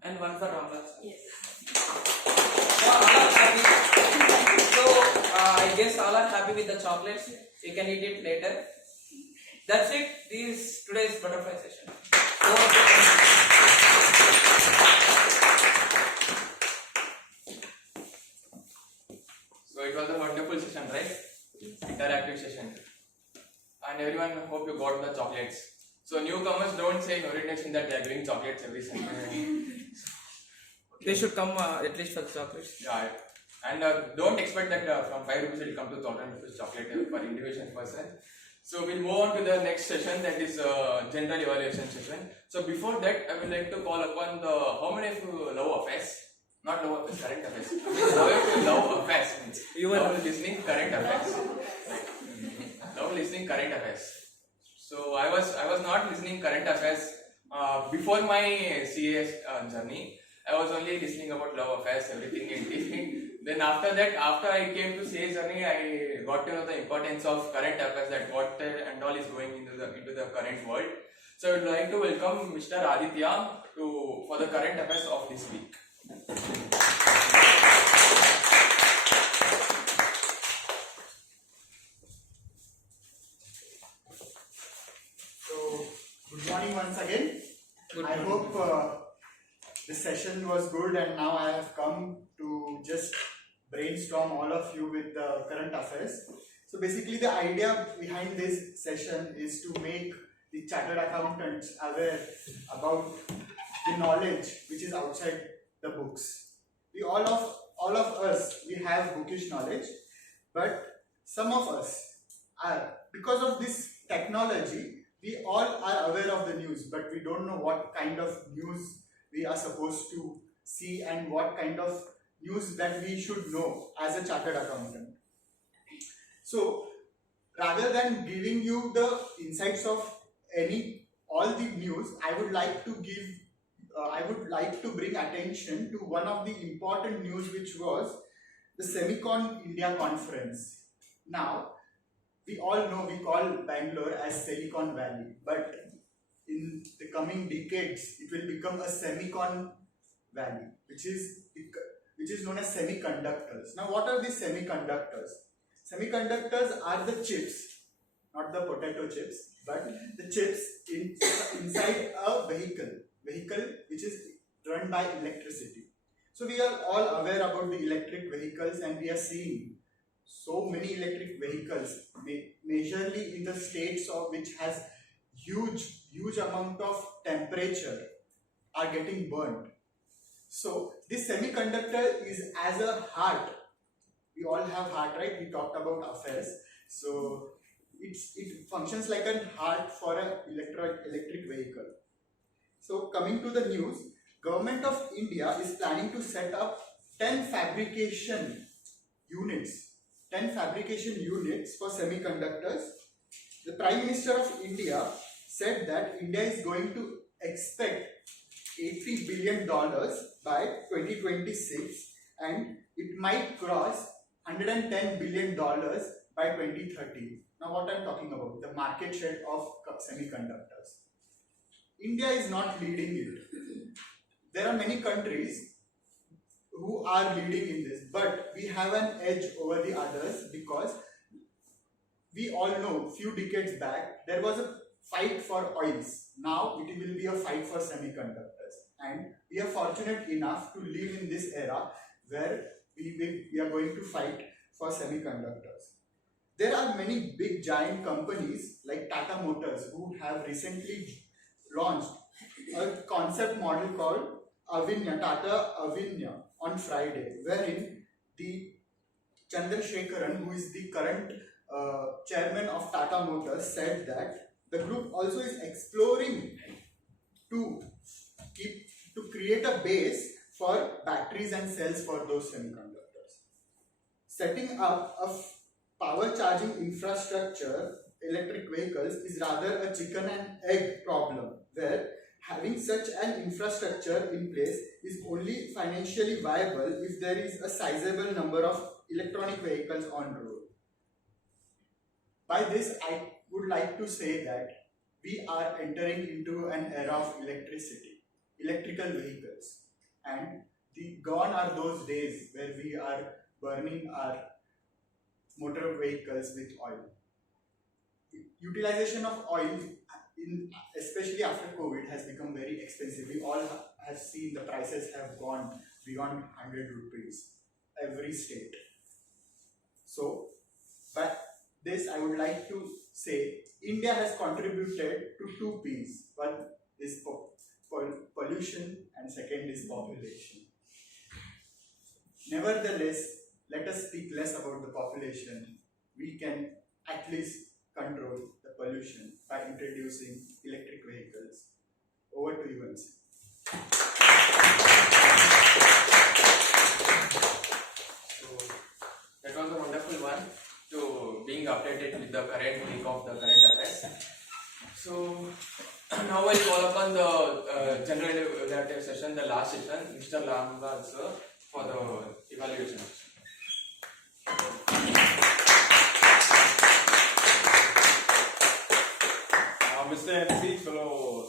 and one for Ramraj. Yes. So all are happy. So I guess all are happy with the chocolates. You can eat it later. That's it. This is today's butterfly session. So it was a wonderful session, right? Interactive session. And everyone hope you got the chocolates. So newcomers don't say in orientation that they are giving chocolates every Sunday. They should come at least for the chocolates. Yeah. And don't expect that from 5 rupees it will come to 1,000 rupees chocolate per individual person. So we'll move on to the next session, that is general evaluation session. So before that, I would like to call upon the how many of you love affairs? Not love affairs, current affairs. How many of you love affairs? You were listening current affairs. Love listening current affairs. So I was not listening current affairs before my CAS journey. I was only listening about love affairs, everything in teaching. Then after that, after I came to CAS journey, I got to know the importance of current affairs, that what and all is going into the current world. So I would like to welcome Mr. Aditya for the current affairs of this week. So, good morning once again. I hope this session was good, and now I have come to just brainstorm all of you with the current affairs. So basically the idea behind this session is to make the chartered accountants aware about the knowledge which is outside the books. All of us, we have bookish knowledge, but some of us are, because of this technology, we all are aware of the news, but we don't know what kind of news we are supposed to see and what kind of news that we should know as a chartered accountant. So rather than giving you the insights of all the news, I would like to bring attention to one of the important news, which was the Semicon India conference. Now we all know we call Bangalore as Silicon Valley, but in the coming decades it will become a Semicon Valley, which is which is known as semiconductors. Now, what are these semiconductors? Semiconductors are the chips, not the potato chips, but the chips inside a vehicle which is run by electricity. So we are all aware about the electric vehicles, and we are seeing so many electric vehicles, majorly in the states of which has huge amount of temperature are getting burned. So this semiconductor is as a heart. We all have heart, right? We talked about affairs. So it functions like a heart for an electric vehicle. So coming to the news, Government of India is planning to set up 10 fabrication units for semiconductors. The Prime Minister of India said that India is going to expect $80 billion by 2026, and it might cross $110 billion by 2030. Now what I'm talking about, the market share of semiconductors. India is not leading it. There are many countries who are leading in this, but we have an edge over the others because we all know few decades back there was a fight for oils. Now it will be a fight for semiconductors, and we are fortunate enough to live in this era where we are going to fight for semiconductors. There are many big giant companies like Tata Motors who have recently launched a concept model called Tata Avinya on Friday, wherein the Chandrasekaran, who is the current chairman of Tata Motors, said that the group also is exploring to create a base for batteries and cells for those semiconductors. Setting up a power charging infrastructure, electric vehicles, is rather a chicken and egg problem, where having such an infrastructure in place is only financially viable if there is a sizable number of electronic vehicles on road. By this, I would like to say that we are entering into an era of electrical vehicles, and gone are those days where we are burning our motor vehicles with oil. Utilization of oil, especially after COVID, has become very expensive. We all have seen the prices have gone beyond 100 rupees every state. So, but this I would like to say, India has contributed to two P's. One is pollution and second is population. Nevertheless, let us speak less about the population. We can at least control the pollution by introducing electric vehicles. Over to you, Vansi. So that was a wonderful one to being updated with the current week of the current affairs. So now we'll call upon the general evaluative session, the last session, Mr. Lamla sir, for the evaluation. Mr. MC, fellow,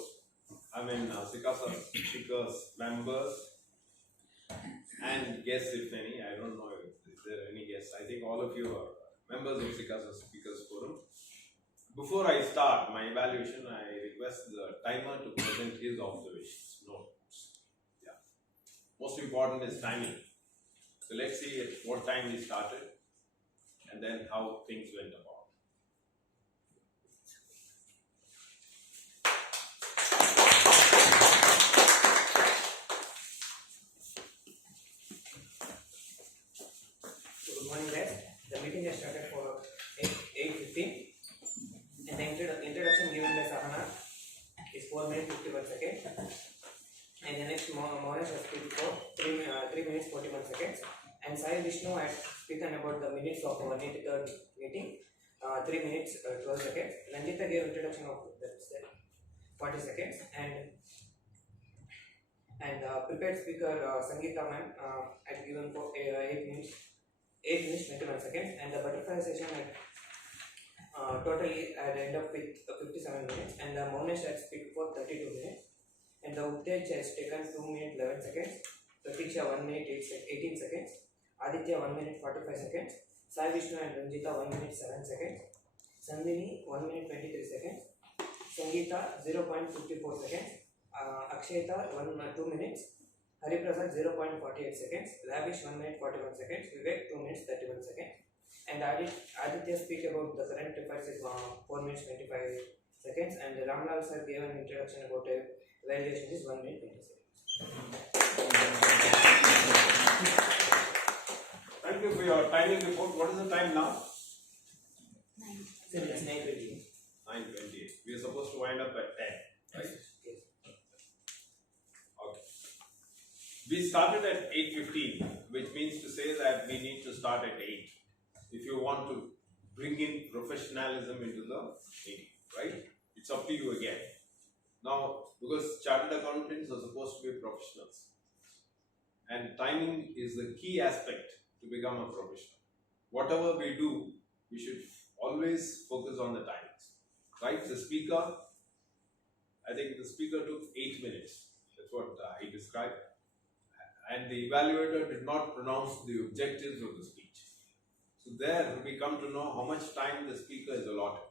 SICASA speakers, members, and guests, if any. I don't know if there are any guests. I think all of you are members of SICASA Speakers Forum. Before I start my evaluation, I request the timer to present his observations, notes. Yeah. Most important is timing. So let's see at what time we started and then how things went about. Good morning, guys. The meeting has started for 8:15, and the introduction given by Sahana is 4 minutes 51 seconds, and the next Monash has speak for 3 minutes 41 seconds, and Sai Vishnu had spoken about the minutes of 183rd meeting, 3 minutes 12 seconds. Nandita gave introduction of 40 seconds, and prepared speaker Sangeeta ma'am had given for 8 minutes 21 seconds, and the butterfly session had totally had end up with 57 minutes, and the Monash had speak for 32 minutes, and the Uttej has taken 2 minutes 11 seconds, Pratiksha 1 minute 18 seconds, Aditya 1 minute 45 seconds, Sai Vishnu and Ranjita 1 minute 7 seconds, Sandini 1 minute 23 seconds, Sangeeta 0.54 seconds, Akshayata 2 minutes, Hariprasad 0.48 seconds, Lavish 1 minute 41 seconds, Vivek 2 minutes 31 seconds, and Aditya speak about the current affairs is 4 minutes 25 seconds, and Ramlal sir gave an introduction about evaluation is 1 minute 20 seconds. Thank you for your timing report. What is the time now? It's 9:20. 9:28. We are supposed to wind up at 10, right? Yes. Okay. We started at 8:15, which means to say that we need to start at 8 if you want to bring in professionalism into the meeting, right? It's up to you again. Now, because chartered accountants are supposed to be professionals, and timing is the key aspect to become a professional. Whatever we do, we should always focus on the timings, right? The speaker, I think the speaker took 8 minutes. That's what he described. And the evaluator did not pronounce the objectives of the speech. So there we come to know how much time the speaker is allotted,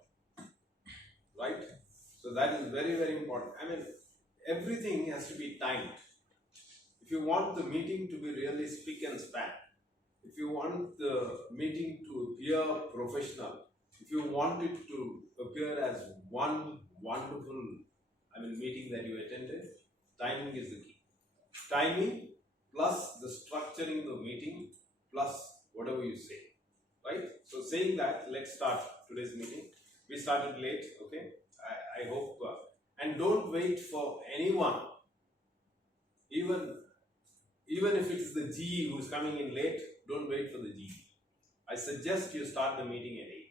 right? So that is very, very important. I mean, everything has to be timed. If you want the meeting to be really spick and span, if you want the meeting to appear professional, if you want it to appear as one wonderful, meeting that you attended, timing is the key. Timing plus the structuring of the meeting plus whatever you say, right? So saying that, let's start today's meeting. We started late, okay? I hope, and don't wait for anyone, even if it's the GE who's coming in late, don't wait for the GE. I suggest you start the meeting at 8.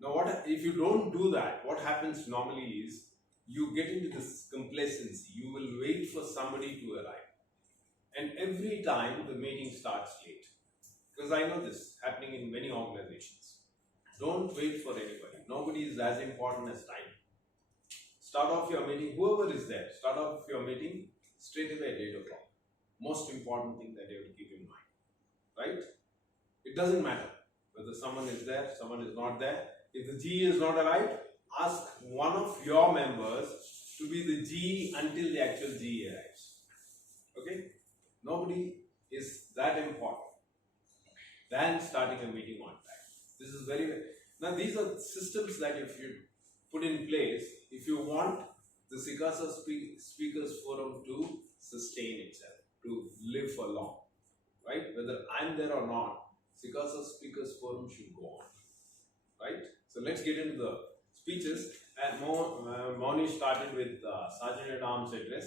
Now, if you don't do that, what happens normally is you get into this complacency. You will wait for somebody to arrive. And every time the meeting starts late. Because I know this happening in many organizations. Don't wait for anybody. Nobody is as important as time. Start off your meeting, whoever is there, start off your meeting straight away at 8 o'clock. Most important thing that you have to keep in mind, right? It doesn't matter whether someone is there, someone is not there. If the GE is not arrived, ask one of your members to be the GE until the actual GE arrives. Okay? Nobody is that important than starting a meeting on time. This is very. Now these are systems that if you put in place, if you want the SICASA Speakers Forum to sustain itself, to live for long, right? Whether I'm there or not, SICASA Speakers Forum should go on, right? So let's get into the speeches. And Monish started with Sergeant at Arms address.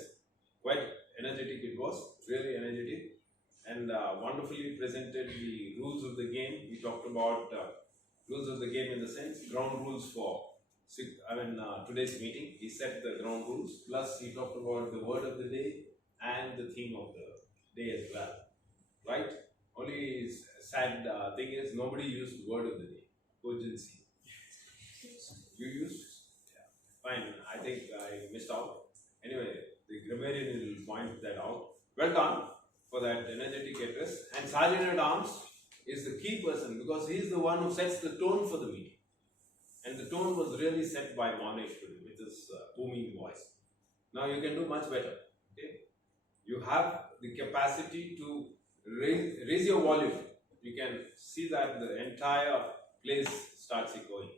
Quite energetic it was, really energetic, and wonderfully presented the rules of the game. We talked about rules of the game in the sense, ground rules for today's meeting. He set the ground rules, plus he talked about the word of the day and the theme of the day as well, right? Only sad thing is nobody used word of the day, urgency. You used? Yeah. Fine, I think I missed out. Anyway, the grammarian will point that out. Well done for that energetic address. And Sergeant at Arms is the key person because he is the one who sets the tone for the meeting. And the tone was really set by Monish with his booming voice. Now you can do much better. Okay? You have the capacity to raise your volume. You can see that the entire place starts echoing.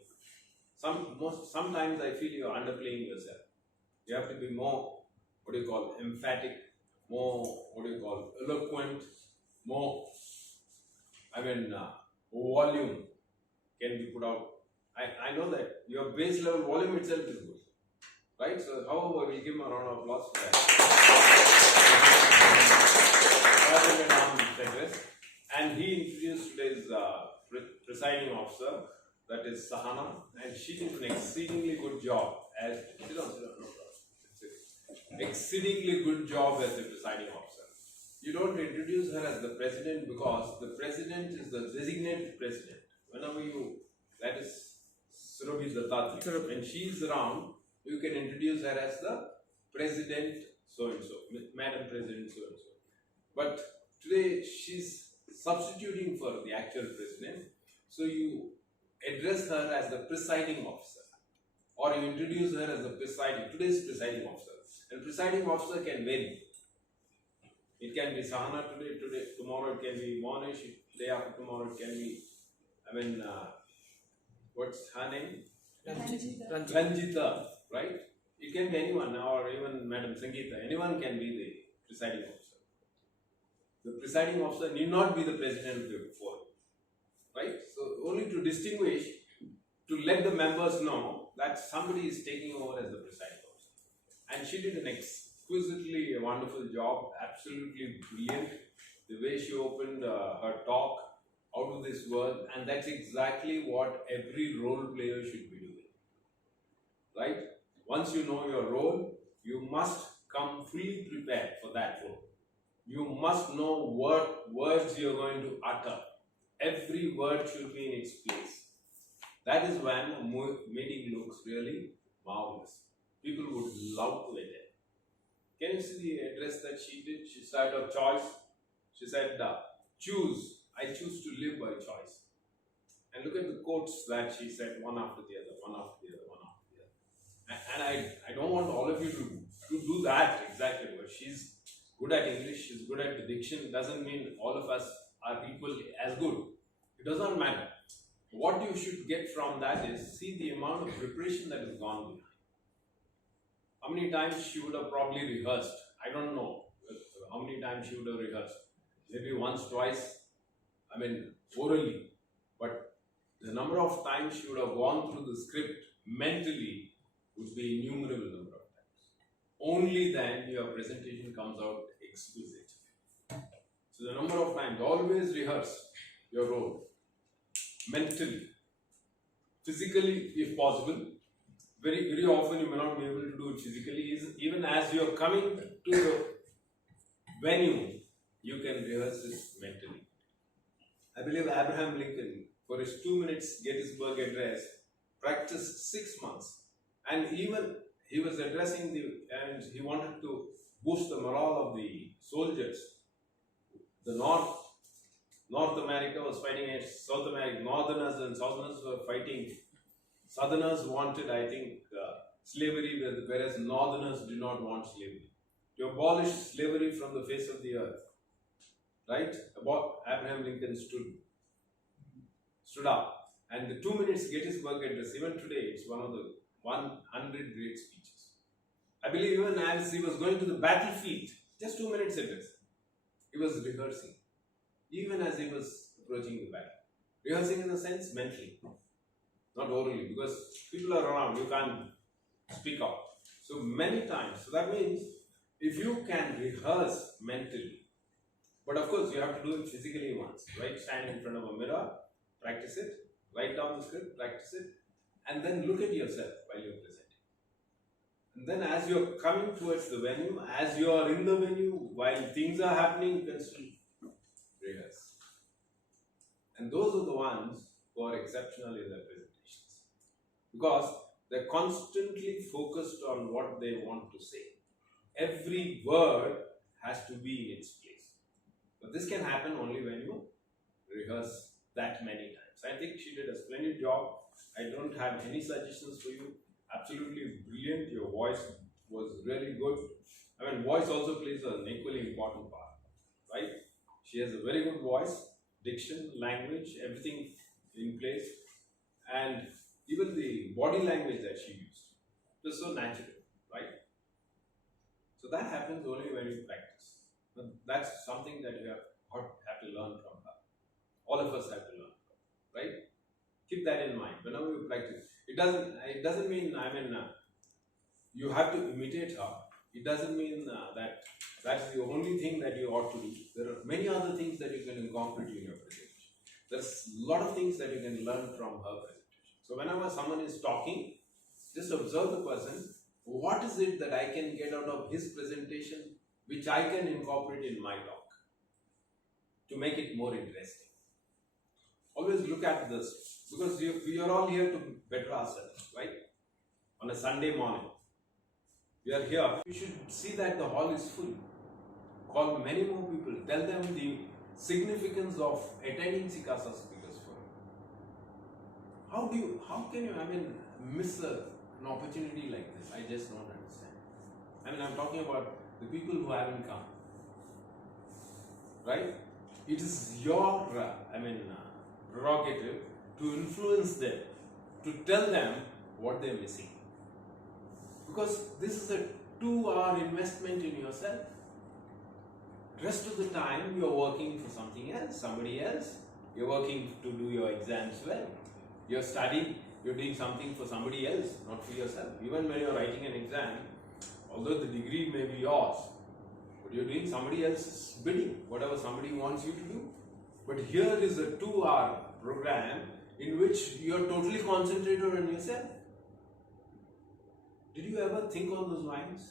Sometimes I feel you are underplaying yourself. You have to be more, emphatic, more, eloquent, more, volume can be put out. I know that your base level volume itself is good, right? So, however, we'll give him a round of applause for that. And he introduced today's presiding officer, that is Sahana, and she did an exceedingly good job as exceedingly good job as the presiding officer. You don't introduce her as the president because the president is the designated president. Whenever that is Surabhi Dattadri. When she is around, you can introduce her as the president so and so, Madam President so and so. But today she's substituting for the actual president. So you address her as the presiding officer, or you introduce her as the today's presiding officer. And presiding officer can vary. It can be Sahana today, tomorrow it can be Monish, day after tomorrow it can be, what's her name? Ranjita, right? It can be anyone, or even Madam Sangeeta, anyone can be the presiding officer. The presiding officer need not be the president of the forum, right? So only to distinguish, to let the members know that somebody is taking over as the presiding officer. And she did an exquisitely wonderful job, absolutely brilliant. The way she opened her talk, out of this world, and that's exactly what every role player should be doing, right? Once you know your role, you must come fully prepared for that role. You must know what words you're going to utter. Every word should be in its place. That is when a meeting looks really marvelous. People would love to attend. Can you see the address that she did? She started her choice. She said, I choose to live by choice. And look at the quotes that she said, one after the other, one after the other, one after the other. And I don't want all of you to do that exactly, but she's good at English, she's good at the diction. Doesn't mean all of us are equally as good. It does not matter. What you should get from that is, see the amount of preparation that has gone behind. How many times she would have probably rehearsed? I don't know how many times she would have rehearsed. Maybe once, twice, orally. But the number of times she would have gone through the script mentally would be innumerable number of times. Only then your presentation comes out exquisite. So the number of times, always rehearse your role mentally, physically if possible. Very, very often you may not be able to do it physically. Even as you are coming to the venue, you can rehearse it mentally. I believe Abraham Lincoln, for his 2 minutes Gettysburg address, practiced 6 months. And even he was addressing and he wanted to boost the morale of the soldiers. The North America was fighting against South America. Northerners and Southerners were fighting. Southerners wanted, slavery, whereas Northerners did not want slavery. To abolish slavery from the face of the earth. Right? Abraham Lincoln stood up. And the 2 minutes Gettysburg address, even today, it's one of the 100 great speeches. I believe even as he was going to the battlefield, just 2 minutes address, he was rehearsing. Even as he was approaching the battle. Rehearsing in a sense, mentally. Not orally, because people are around, you can't speak out. So many times, so that means if you can rehearse mentally, but of course you have to do it physically once, right? Stand in front of a mirror, practice it, write down the script, practice it, and then look at yourself while you're presenting. And then as you're coming towards the venue, as you are in the venue, while things are happening, you can still rehearse. And those are the ones who are exceptional in their presentations. Because they're constantly focused on what they want to say. Every word has to be in its place. But this can happen only when you rehearse that many times. I think she did a splendid job. I don't have any suggestions for you. Absolutely brilliant. Your voice was really good. Voice also plays an equally important part, right? She has a very good voice, diction, language, everything in place, and even the body language that she used was so natural, right? So that happens only when you practice. But that's something that you have to learn from her. All of us have to learn from her, right? Keep that in mind whenever you practice. It doesn't mean you have to imitate her. It doesn't mean that that's the only thing that you ought to do. There are many other things that you can incorporate in your presentation. There's a lot of things that you can learn from her presentation. So whenever someone is talking, just observe the person. What is it that I can get out of his presentation which I can incorporate in my talk to make it more interesting? Always look at this, because we are all here to better ourselves, right? On a Sunday morning, we are here. You should see that the hall is full. call many more people, tell them the significance of attending SICASA Speakers Forum. How can you, miss an opportunity like this? I just don't understand. I'm talking about the people who haven't come, right? It is your, prerogative to influence them, to tell them what they're missing. Because this is a 2-hour investment in yourself. Rest of the time you are working for something else, somebody else. You're working to do your exams well. You're studying, you're doing something for somebody else, not for yourself. Even when you're writing an exam, although the degree may be yours, but you're doing somebody else's bidding, whatever somebody wants you to do. But here is a 2-hour program in which you are totally concentrated on yourself. Did you ever think on those lines?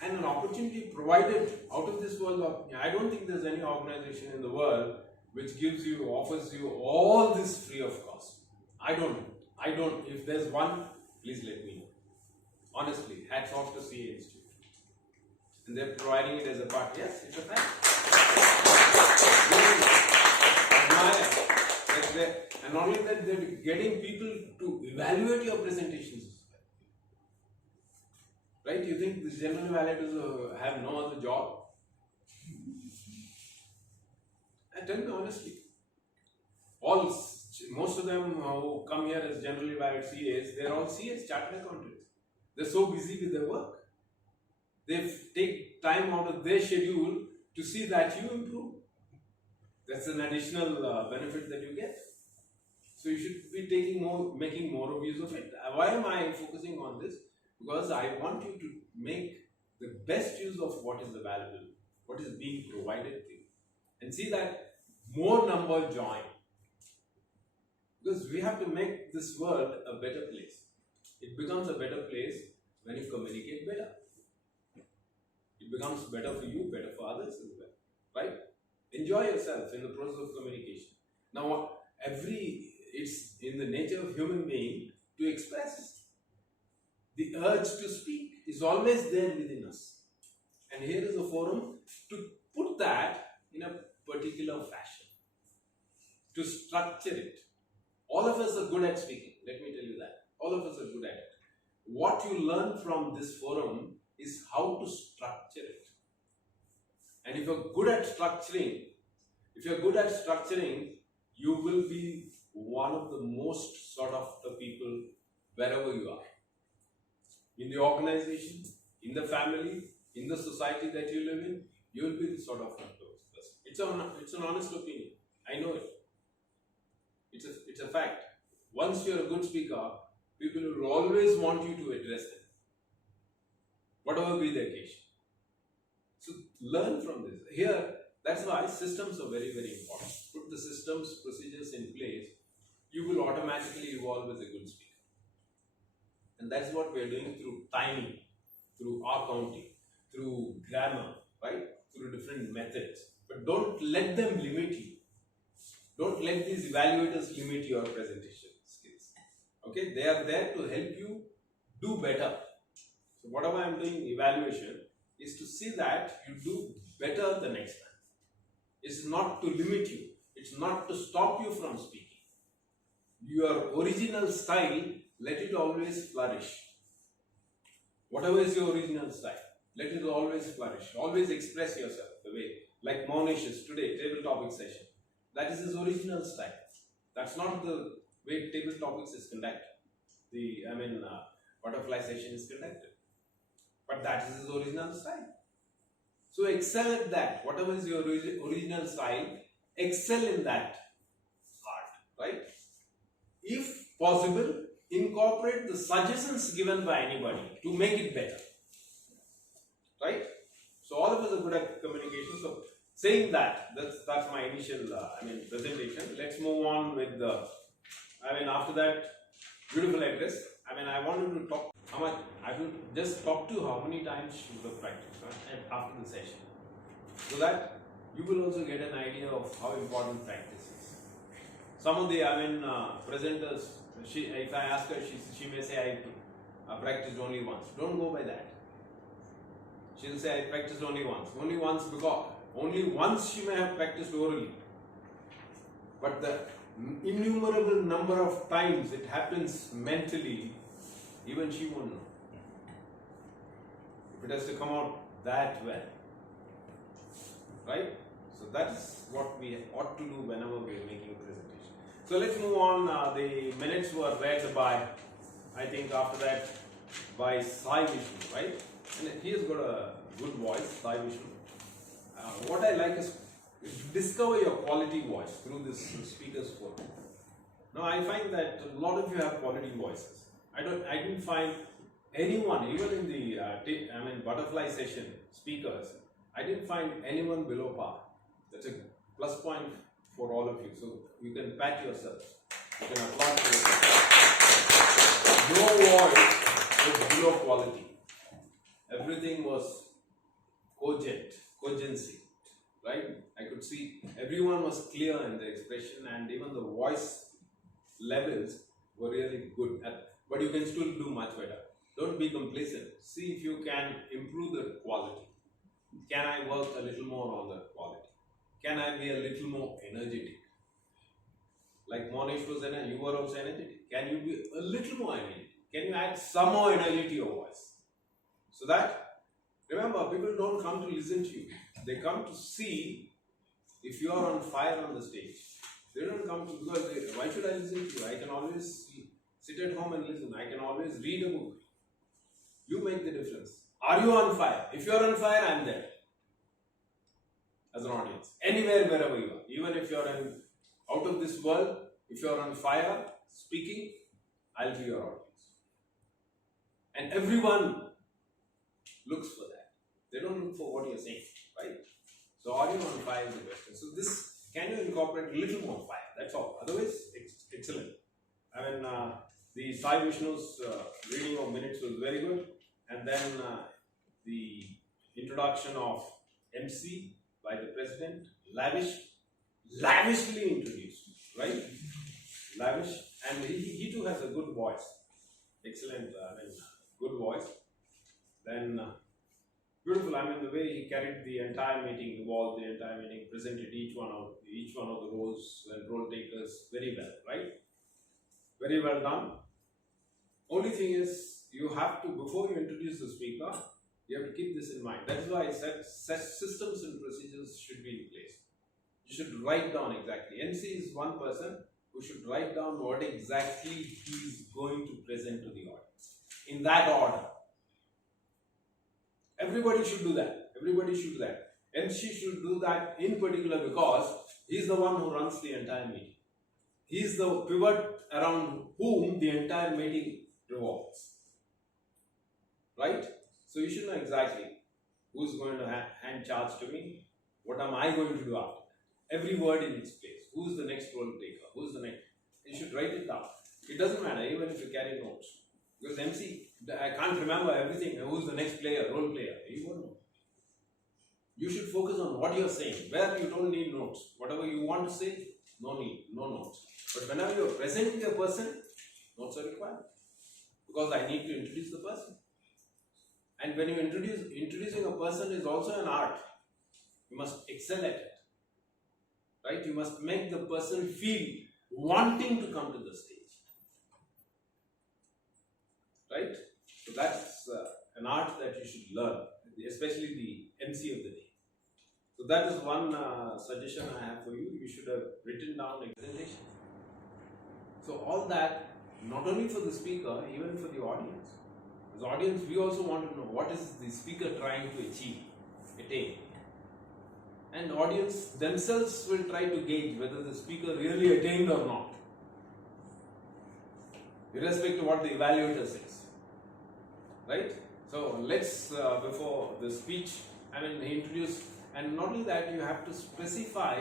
And an opportunity provided out of this world, I don't think there's any organization in the world which offers you all this free of cost. I don't. If there's one, please let me know. Honestly, hats off to CA Institute. And they're providing it as a part. Yes, it's a fact. And not only that, they're getting people to evaluate your presentations as well. Right? You think the general evaluators have no other job? And tell me honestly, most of them who come here as general evaluated CAs, they're all CAs, chartered accountants. They're so busy with their work. They take time out of their schedule to see that you improve. That's an additional benefit that you get. So you should be making more use of it. Why am I focusing on this? Because I want you to make the best use of what is available, what is being provided to you, and see that more number join. Because we have to make this world a better place. It becomes a better place when you communicate better. It becomes better for you, better for others as well. Right? Enjoy yourself in the process of communication. Now, it's in the nature of human being to express. The urge to speak is always there within us. And here is a forum to put that in a particular fashion, to structure it. All of us are good at speaking, let me tell you that. All of us are good at it. What you learn from this forum is how to structure it. And if you're good at structuring, you will be one of the most sought after people wherever you are. In the organization, in the family, in the society that you live in, you will be the sought after person. It's an honest opinion. I know it. It's a fact. Once you're a good speaker, people will always want you to address them, whatever be the occasion. So learn from this. Here, that's why systems are very, very important. Put the systems, procedures in place, you will automatically evolve as a good speaker. And that's what we are doing through timing, through our counting, through grammar, right? Through different methods. But don't let them limit you. Don't let these evaluators limit your presentation skills. Okay? They are there to help you do better. So whatever I am doing evaluation is to see that you do better the next time. It's not to limit you. It's not to stop you from speaking. Your original style, let it always flourish. Whatever is your original style, let it always flourish. Always express yourself the way, like Maunish's today, table topic session. That is his original style. That's not the way table topics is conducted. Butterfly session is conducted. But that is his original style. So excel at that. Whatever is your original style, excel in that art, right? If possible, incorporate the suggestions given by anybody to make it better, right? So all of us are good at communication. So saying that, that's my initial presentation. Let's move on with the, after that beautiful address. I wanted to talk I will just talk to how many times you will practice, right, after the session, so that you will also get an idea of how important practice is. Some of the presenters, if I ask her, she may say I practiced only once. Don't go by that. she'll say, I practiced only once. Only once she may have practiced orally. But the innumerable number of times it happens mentally, even she won't know. If it has to come out that well. Right? So that's what we ought to do whenever we are making a presentation. So let's move on. The minutes were read by, I think after that, by Sai Vishnu, right? And he has got a good voice, Sai Vishnu. What I like is discover your quality voice through this speaker's forum. Now I find that a lot of you have quality voices. I didn't find anyone, even in the butterfly session speakers, I didn't find anyone below par. That's a plus point for all of you. So you can pat yourselves. You can applaud for yourself. No voice was below quality. Everything was cogency, right? I could see everyone was clear in their expression, and even the voice levels were really good. But you can still do much better. Don't be complacent. See if you can improve the quality. Can I work a little more on the quality? Can I be a little more energetic? Like Monish was you were also energetic. Can you be a little more energetic? Can you add some more energy to your voice? So that, remember, people don't come to listen to you. They come to see if you are on fire on the stage. They don't come to, because why should I listen to you? I can always sit at home and listen. I can always read a book. You make the difference. Are you on fire? If you are on fire, I am there. As an audience. Anywhere, wherever you are. Even if you are out of this world, if you are on fire, speaking, I'll be your audience. And everyone looks for that. They don't look for what you're saying, right? So are you on fire is the question. So this, can you incorporate a little more fire? That's all. Otherwise, excellent. I mean, the Sai Vishnu's reading of minutes was very good. And then the introduction of MC by the president, lavishly introduced, right? Lavish, and he too has a good voice. Excellent, good voice. Then beautiful. I mean, the way he carried the entire meeting, involved the entire meeting, presented each one of the roles and role takers very well, right? Very well done. Only thing is, you have to, before you introduce the speaker, you have to keep this in mind. That's why I said systems and procedures should be in place. You should write down exactly. MC is one person who should write down what exactly he is going to present to the audience. In that order. Everybody should do that. Everybody should do that. MC should do that in particular because he is the one who runs the entire meeting. He is the pivot around whom the entire meeting revolves. Right? So you should know exactly who is going to hand charge to me, what am I going to do after. Every word in its place. Who is the next role taker? Who is the next? You should write it down. It doesn't matter even if you carry notes. Because MC, I can't remember everything. Who's the next player, role player? You won't know. You should focus on what you're saying. Where you don't need notes. Whatever you want to say, no need, no notes. But whenever you're presenting a person, notes are required. Because I need to introduce the person. And when you introducing a person is also an art. You must excel at it. Right? You must make the person feel wanting to come to the stage. Right? So that's an art that you should learn, especially the MC of the day. So that is one suggestion I have for you. You should have written down a presentation. So all that, not only for the speaker, even for the audience. As audience, we also want to know what is the speaker trying to attain. And audience themselves will try to gauge whether the speaker really attained or not. Irrespective of what the evaluator says. Right? So let's, before the speech, he introduced, and not only that, you have to specify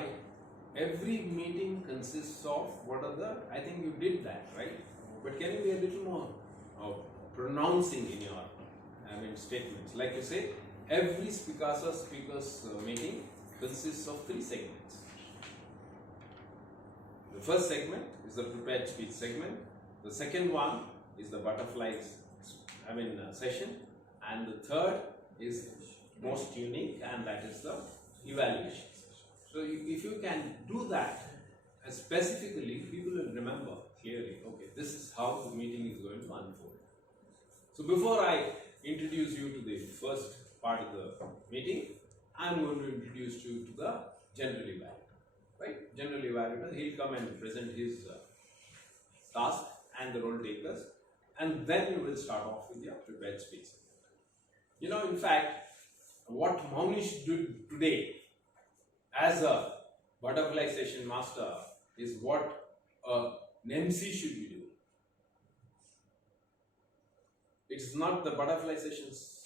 every meeting consists of what are the, I think you did that, right? But can you be a little more pronouncing in your statements? Like you say, every SICASA speakers meeting consists of 3 segments. The first segment is the prepared speech segment. The second one is the butterfly session, and the third is most unique, and that is the evaluation session. So if you can do that specifically, people will remember clearly, okay, this is how the meeting is going to unfold. So before I introduce you to the first part of the meeting, I am going to introduce you to the general evaluator. Right? General evaluator, he'll come and present his task and the role takers, and then you will start off with your prepared speech. You know, in fact, what Maunish did today as a butterfly session master is what an MC should be doing. It's not the butterfly sessions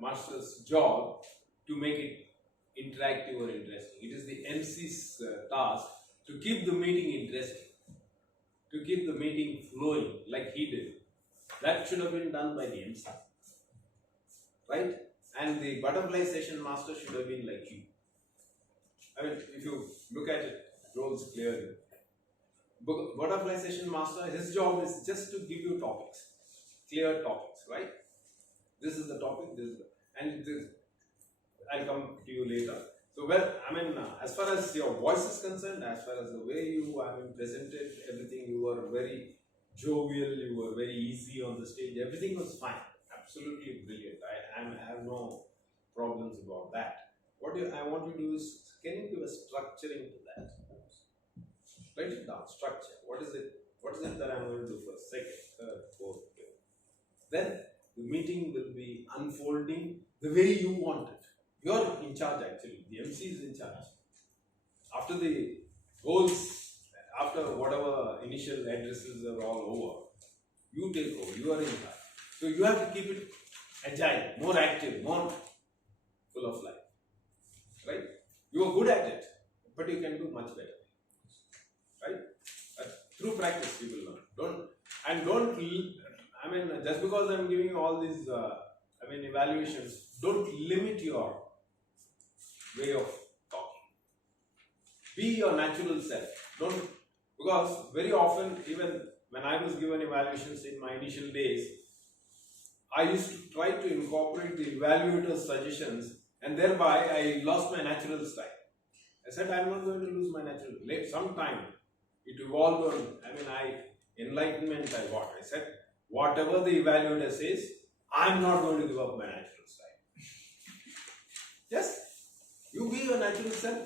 master's job to make it interactive or interesting. It is the MC's task to keep the meeting interesting, to keep the meeting flowing like he did. That should have been done by the MC, right? And the butterfly session master should have been like you. I mean, if you look at it, roles clearly. Butterfly session master, his job is just to give you topics, clear topics, right? This is the topic, this is the, and this, I'll come to you later. So, well, I mean, as far as your voice is concerned, as far as the way you, presented everything, you were very jovial, you were very easy on the stage, everything was fine, absolutely brilliant. I have no problems about that. What I want you to do is, can you give a structuring to that? Write it down, structure. What is it? What is it that I'm going to do first, second, third, fourth, fifth? Then the meeting will be unfolding the way you want it. You're in charge actually. The MC is in charge. After the goals, after whatever initial addresses are all over, you take over. You are in charge. So you have to keep it agile, more active, more full of life. Right? You are good at it, but you can do much better. Right? Through practice you will learn. Just because I'm giving you all these evaluations, don't limit your way of talking. Be your natural self. Because very often, even when I was given evaluations in my initial days, I used to try to incorporate the evaluator's suggestions, and thereby I lost my natural style. I said, I'm not going to lose my natural. Sometime it evolved on, enlightenment I got. I said, whatever the evaluator says, I'm not going to give up my natural style. Yes, you be your natural self,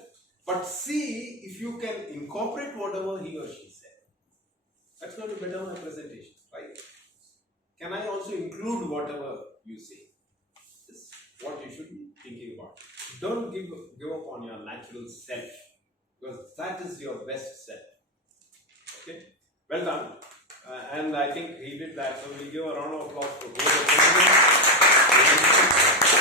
but see if you can incorporate whatever he or she said. That's going to better my presentation, right? Can I also include whatever you say? This is what you should be thinking about. Don't give up on your natural self, because that is your best self. Okay, well done. And I think he did that, so we'll give a round of applause for both of them.